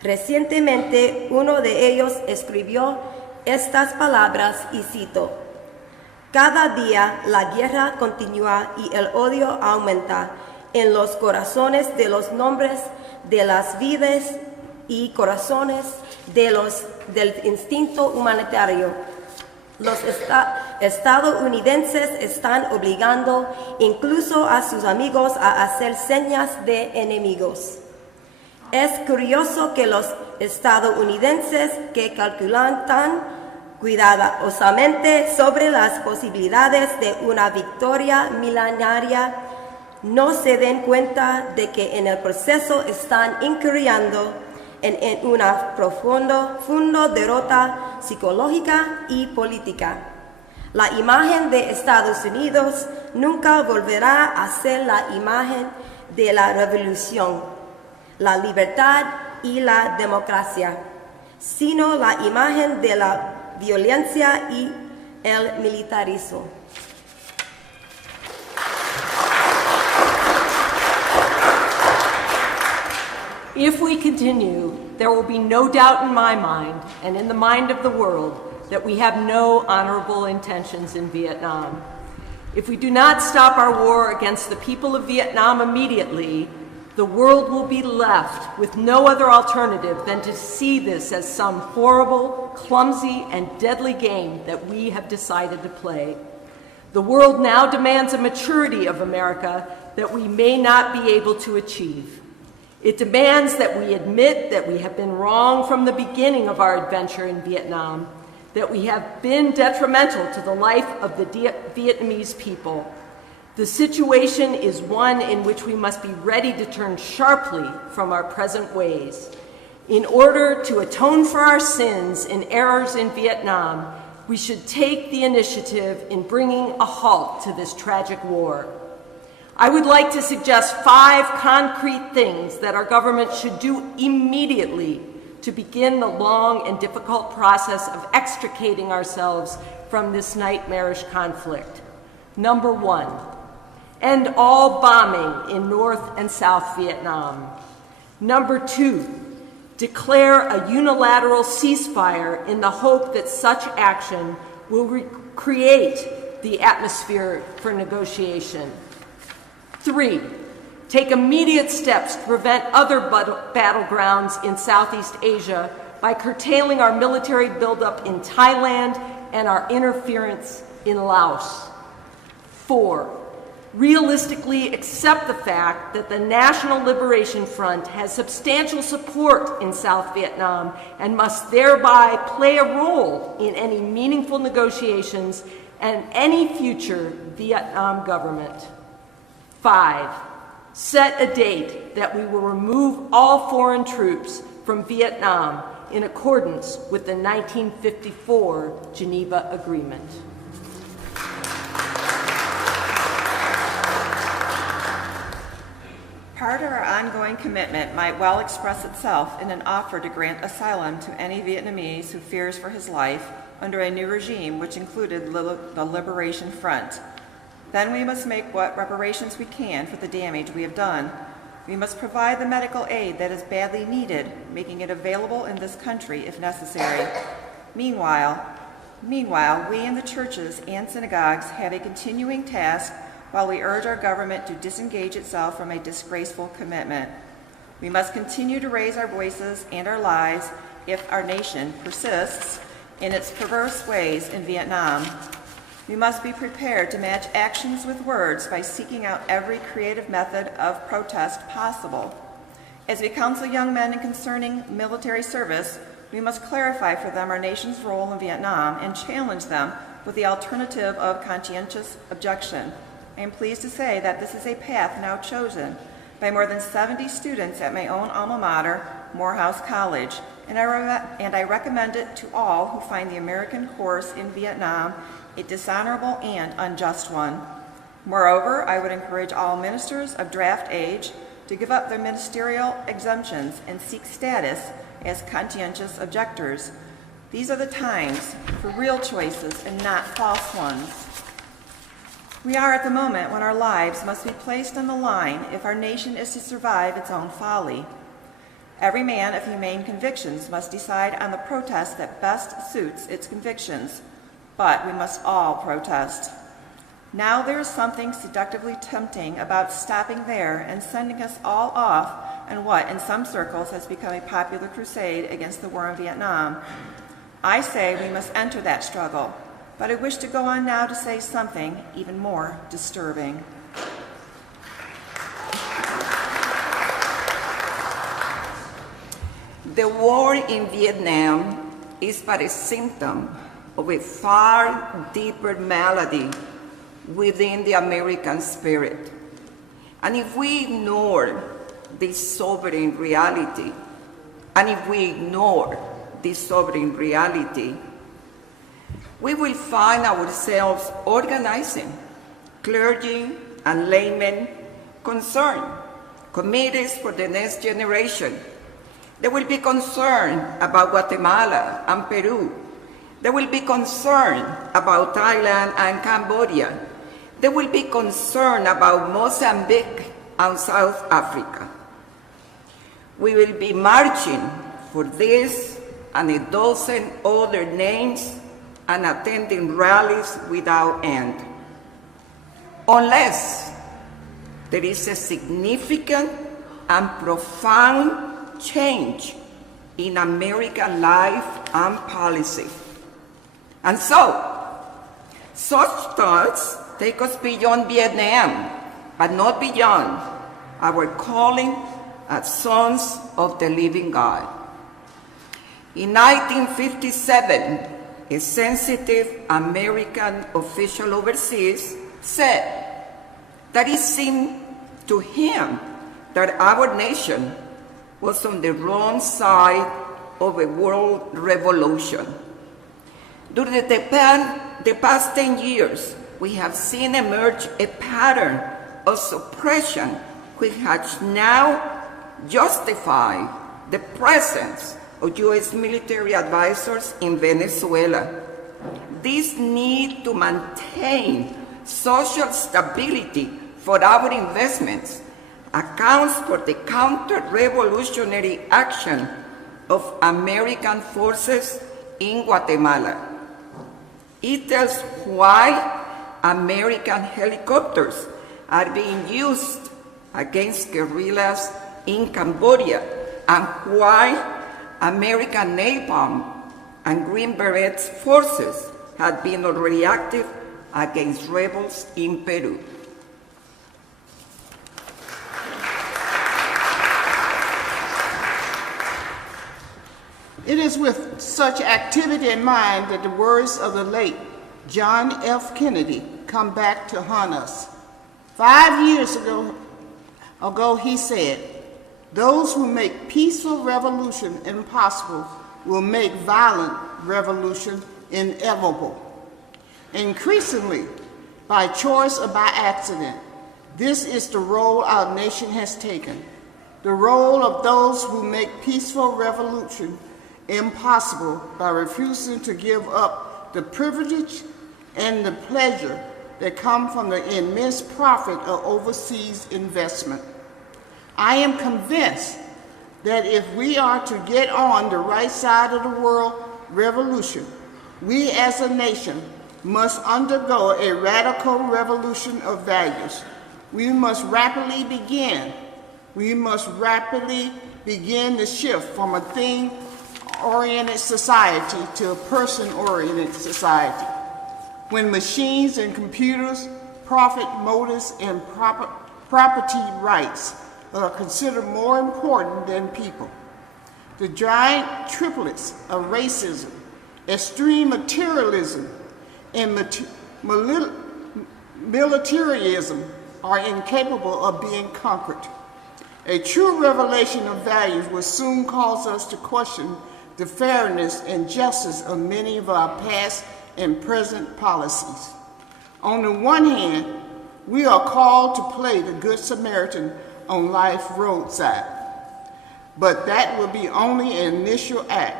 Recientemente uno de ellos escribió estas palabras y cito: cada día la guerra continúa y el odio aumenta en los corazones de los nombres de las vidas y corazones del instinto humanitario. Los estadounidenses están obligando incluso a sus amigos a hacer señas de enemigos. Es curioso que los estadounidenses que calculan tan cuidadosamente sobre las posibilidades de una victoria milenaria no se den cuenta de que en el proceso están incurriendo en una profunda derrota psicológica y política. La imagen de Estados Unidos nunca volverá a ser la imagen de la revolución, la libertad y la democracia, sino la imagen de la violencia y el militarismo. If we continue, there will be no doubt in my mind and in the mind of the world that we have no honorable intentions in Vietnam. If we do not stop our war against the people of Vietnam immediately, the world will be left with no other alternative than to see this as some horrible, clumsy, and deadly game that we have decided to play. The world now demands a maturity of America that we may not be able to achieve. It demands that we admit that we have been wrong from the beginning of our adventure in Vietnam, that we have been detrimental to the life of the Vietnamese people. The situation is one in which we must be ready to turn sharply from our present ways. In order to atone for our sins and errors in Vietnam, we should take the initiative in bringing a halt to this tragic war. I would like to suggest 5 concrete things that our government should do immediately to begin the long and difficult process of extricating ourselves from this nightmarish conflict. Number 1, end all bombing in North and South Vietnam. Number 2, declare a unilateral ceasefire in the hope that such action will create the atmosphere for negotiation. 3, take immediate steps to prevent other battlegrounds in Southeast Asia by curtailing our military buildup in Thailand and our interference in Laos. 4, realistically accept the fact that the National Liberation Front has substantial support in South Vietnam and must thereby play a role in any meaningful negotiations and any future Vietnam government. 5, set a date that we will remove all foreign troops from Vietnam in accordance with the 1954 Geneva Agreement. Part of our ongoing commitment might well express itself in an offer to grant asylum to any Vietnamese who fears for his life under a new regime which included the Liberation Front. Then we must make what reparations we can for the damage we have done. We must provide the medical aid that is badly needed, making it available in this country if necessary. Meanwhile, we in the churches and synagogues have a continuing task while we urge our government to disengage itself from a disgraceful commitment. We must continue to raise our voices and our lives if our nation persists in its perverse ways in Vietnam. We must be prepared to match actions with words by seeking out every creative method of protest possible. As we counsel young men in concerning military service, we must clarify for them our nation's role in Vietnam and challenge them with the alternative of conscientious objection. I am pleased to say that this is a path now chosen by more than 70 students at my own alma mater, Morehouse College, and I recommend it to all who find the American course in Vietnam a dishonorable and unjust one. Moreover, I would encourage all ministers of draft age to give up their ministerial exemptions and seek status as conscientious objectors. These are the times for real choices and not false ones. We are at the moment when our lives must be placed on the line if our nation is to survive its own folly. Every man of humane convictions must decide on the protest that best suits its convictions, but we must all protest. Now there is something seductively tempting about stopping there and sending us all off on what in some circles has become a popular crusade against the war in Vietnam. I say we must enter that struggle, but I wish to go on now to say something even more disturbing. The war in Vietnam is but a symptom of a far deeper malady within the American spirit. And if we ignore this sobering reality, we will find ourselves organizing clergy and laymen concerned, committees for the next generation. They will be concerned about Guatemala and Peru. They will be concerned about Thailand and Cambodia. They will be concerned about Mozambique and South Africa. We will be marching for this and a dozen other names and attending rallies without end. Unless there is a significant and profound change in American life and policy. And so, such thoughts take us beyond Vietnam, but not beyond our calling as sons of the living God. In 1957, a sensitive American official overseas said that it seemed to him that our nation was on the wrong side of a world revolution. During the past 10 years, we have seen emerge a pattern of suppression which has now justified the presence of U.S. military advisors in Venezuela. This need to maintain social stability for our investments accounts for the counter-revolutionary action of American forces in Guatemala. It tells why American helicopters are being used against guerrillas in Cambodia and why American napalm and Green Berets forces had been already active against rebels in Peru. It is with such activity in mind that the words of the late John F. Kennedy come back to haunt us. 5 years ago he said, "Those who make peaceful revolution impossible will make violent revolution inevitable." Increasingly, by choice or by accident, this is the role our nation has taken. The role of those who make peaceful revolution impossible by refusing to give up the privilege and the pleasure that come from the immense profit of overseas investment. I am convinced that if we are to get on the right side of the world revolution, we as a nation must undergo a radical revolution of values. We must rapidly begin the shift from a thing-oriented society to a person-oriented society. When machines and computers, profit motives, and property rights are considered more important than people. The giant triplets of racism, extreme materialism, and militarism are incapable of being conquered. A true revelation of values will soon cause us to question the fairness and justice of many of our past and present policies. On the one hand, we are called to play the Good Samaritan on life's roadside, but that will be only an initial act.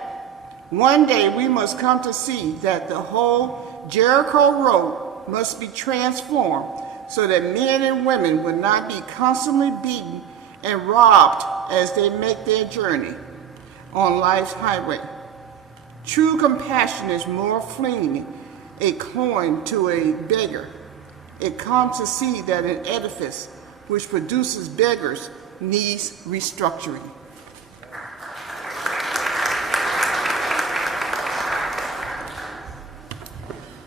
One day we must come to see that the whole Jericho Road must be transformed so that men and women will not be constantly beaten and robbed as they make their journey on life's highway. True compassion is more fleeing a coin to a beggar. It comes to see that an edifice which produces beggars needs restructuring.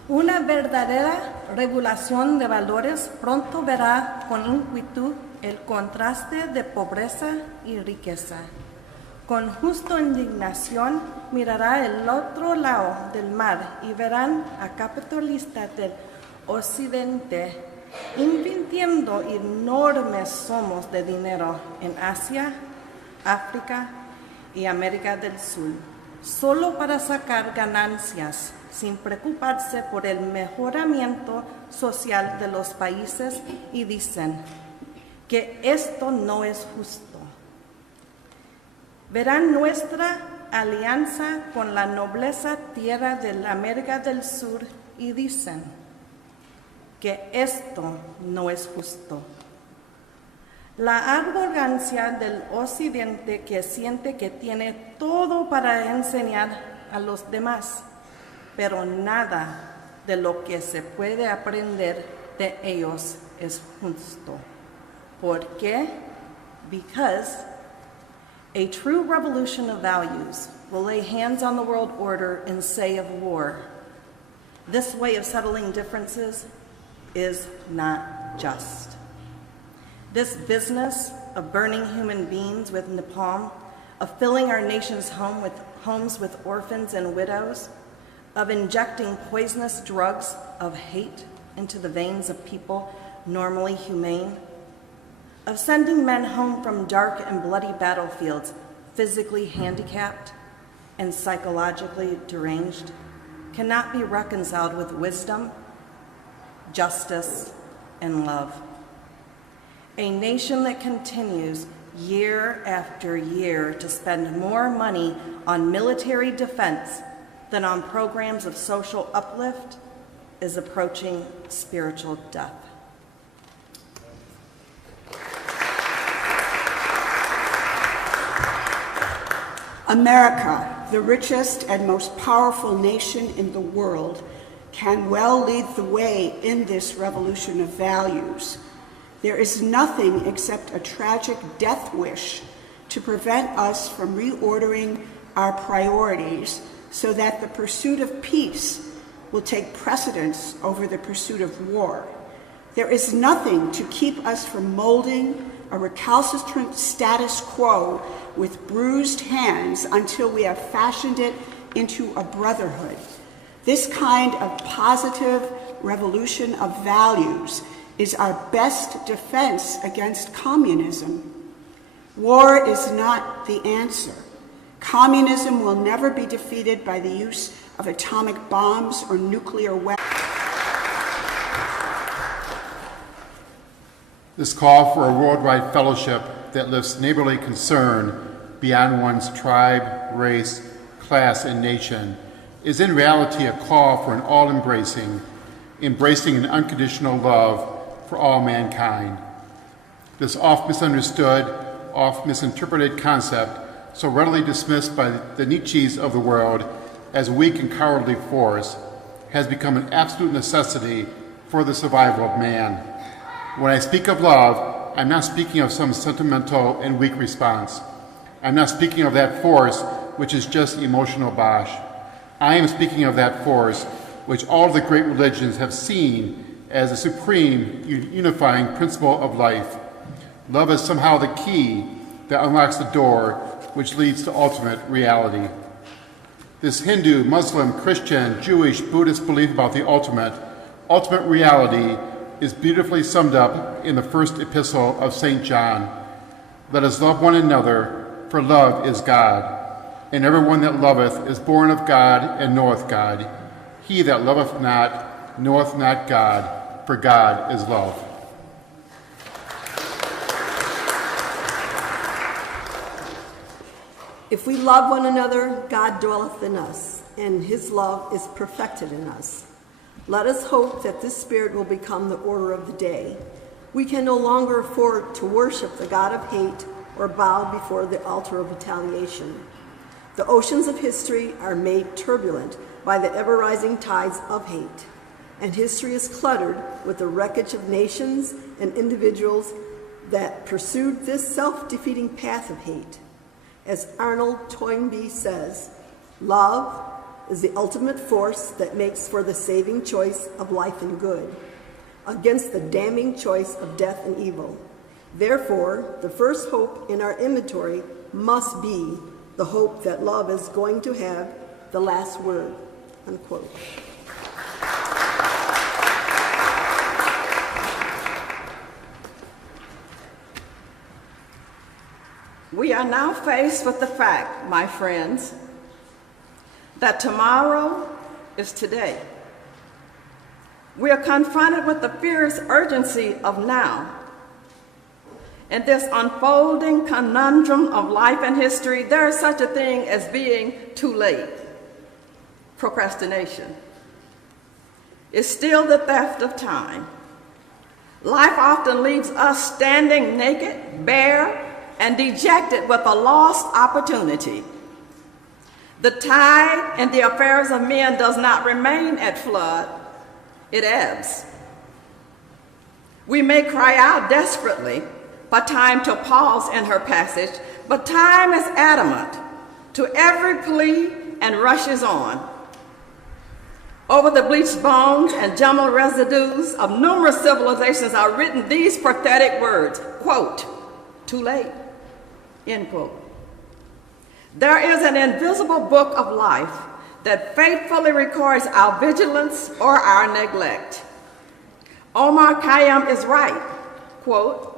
Una verdadera regulación de valores pronto verá con inquietud el contraste de pobreza y riqueza. Con justa indignación mirará el otro lado del mar y verán a capitalistas del occidente invirtiendo enormes sumas de dinero en Asia, África y América del Sur, solo para sacar ganancias sin preocuparse por el mejoramiento social de los países, y dicen que esto no es justo. Verán nuestra alianza con la nobleza tierra de la América del Sur y dicen que esto no es justo. La arrogancia del occidente que siente que tiene todo para enseñar a los demás, pero nada de lo que se puede aprender de ellos es justo. ¿Por qué? Because a true revolution of values will lay hands on the world order and say of war, this way of settling differences is not just. This business of burning human beings with napalm, of filling our nation's homes with orphans and widows, of injecting poisonous drugs of hate into the veins of people normally humane, of sending men home from dark and bloody battlefields physically handicapped and psychologically deranged, cannot be reconciled with wisdom, justice, and love. A nation that continues year after year to spend more money on military defense than on programs of social uplift is approaching spiritual death. America, the richest and most powerful nation in the world, can well lead the way in this revolution of values. There is nothing except a tragic death wish to prevent us from reordering our priorities so that the pursuit of peace will take precedence over the pursuit of war. There is nothing to keep us from molding a recalcitrant status quo with bruised hands until we have fashioned it into a brotherhood. This kind of positive revolution of values is our best defense against communism. War is not the answer. Communism will never be defeated by the use of atomic bombs or nuclear weapons. This call for a worldwide fellowship that lifts neighborly concern beyond one's tribe, race, class, and nation is in reality a call for an all-embracing, embracing an unconditional love for all mankind. This oft-misunderstood, oft-misinterpreted concept, so readily dismissed by the Nietzsches of the world as a weak and cowardly force, has become an absolute necessity for the survival of man. When I speak of love, I'm not speaking of some sentimental and weak response. I'm not speaking of that force which is just emotional bosh. I am speaking of that force which all of the great religions have seen as the supreme unifying principle of life. Love is somehow the key that unlocks the door which leads to ultimate reality. This Hindu, Muslim, Christian, Jewish, Buddhist belief about the ultimate reality is beautifully summed up in the first epistle of St. John. Let us love one another, for love is God. And everyone that loveth is born of God and knoweth God. He that loveth not knoweth not God, for God is love. If we love one another, God dwelleth in us, and his love is perfected in us. Let us hope that this spirit will become the order of the day. We can no longer afford to worship the God of hate or bow before the altar of retaliation. The oceans of history are made turbulent by the ever-rising tides of hate, and history is cluttered with the wreckage of nations and individuals that pursued this self-defeating path of hate. As Arnold Toynbee says, love is the ultimate force that makes for the saving choice of life and good, against the damning choice of death and evil. Therefore, the first hope in our inventory must be the hope that love is going to have the last word, unquote. We are now faced with the fact, my friends, that tomorrow is today. We are confronted with the fierce urgency of now. In this unfolding conundrum of life and history, there is such a thing as being too late. Procrastination is still the theft of time. Life often leaves us standing naked, bare, and dejected with a lost opportunity. The tide in the affairs of men does not remain at flood, it ebbs. We may cry out desperately for time to pause in her passage, but time is adamant to every plea and rushes on. Over the bleached bones and jumbled residues of numerous civilizations are written these pathetic words, quote, "Too late," end quote. There is an invisible book of life that faithfully records our vigilance or our neglect. Omar Khayyam is right, quote,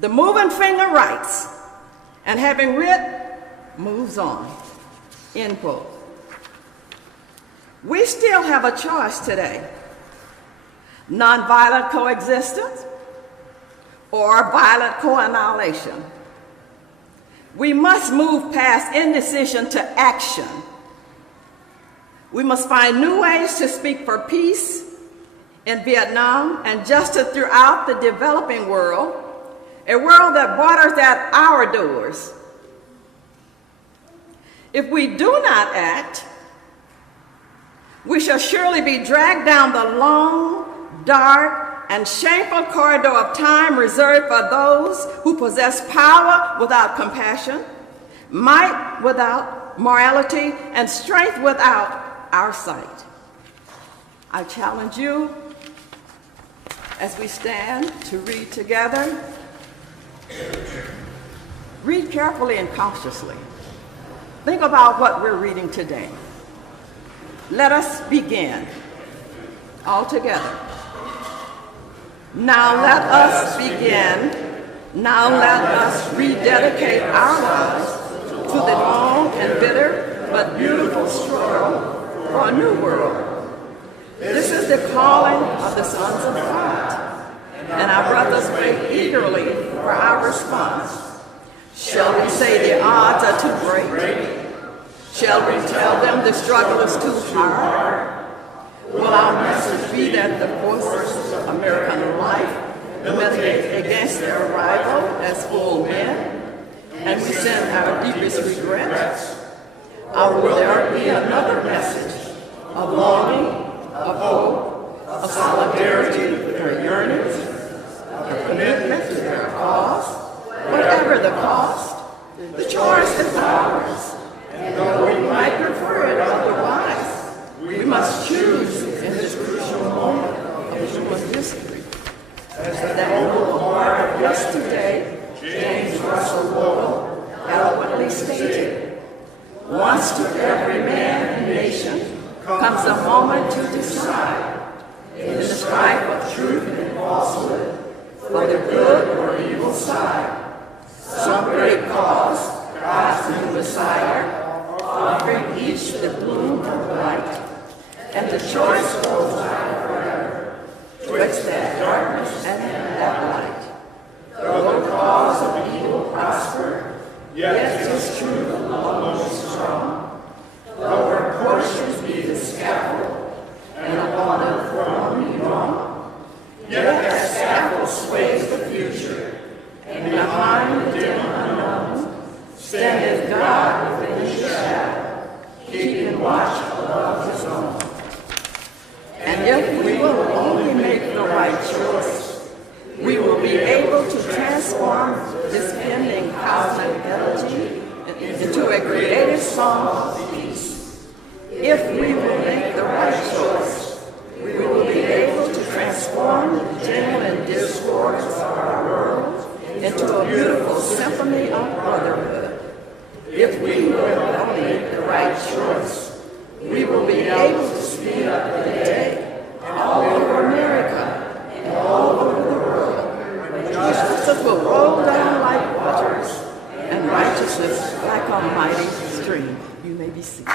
"The moving finger writes, and having writ, moves on," end quote. We still have a choice today: nonviolent coexistence or violent co-annihilation. We must move past indecision to action. We must find new ways to speak for peace in Vietnam and justice throughout the developing world, a world that borders at our doors. If we do not act, we shall surely be dragged down the long, dark, and shameful corridor of time reserved for those who possess power without compassion, might without morality, and strength without our sight. I challenge you as we stand to read together. Read carefully and cautiously. Think about what we're reading today. Let us begin all together. Now let us begin. Now let us rededicate our lives to the long and bitter but beautiful struggle for a new world. This is the calling of the sons of God, and our brothers wait eagerly for our response. Shall we say the odds are too great? Shall we tell them the struggle is too hard? Will our message be that the forces of American life militate against their arrival as full men, and we send our deepest regrets? Or will there be another message of longing, of hope, of solidarity with their yearnings, of commitment to their cause? Whatever the cost, the choice is ours. And though we might prefer it otherwise, we must choose in this crucial moment of human history. As the noble bard of yesterday, James Russell Lowell, eloquently stated, "Once to every man and nation comes a moment to decide, in the strife of truth and falsehood, for the good or evil side. Some great cause, God's new Messiah, offering each the bloom of light, and the choice goes on forever, twixt that darkness and that light. Though the cause of evil prosper, yet 'tis true the love most strong. Though her portions be the scaffold, and upon the throne be wrong, yet that scaffold sways the future, and behind the dim unknown standeth God within his shadow, keeping watch above his own. And if we will only make the right choice, we will be able to transform this pending cosmic elegy into a creative song of peace. If we will make the right choice, we will be able to transform the genuine discords of our world into a beautiful symphony of brotherhood. If we will make the right choice, we will be able to speed up the day all over America and all over the world. Justice will roll down like waters and righteousness like a mighty stream. You may be seated.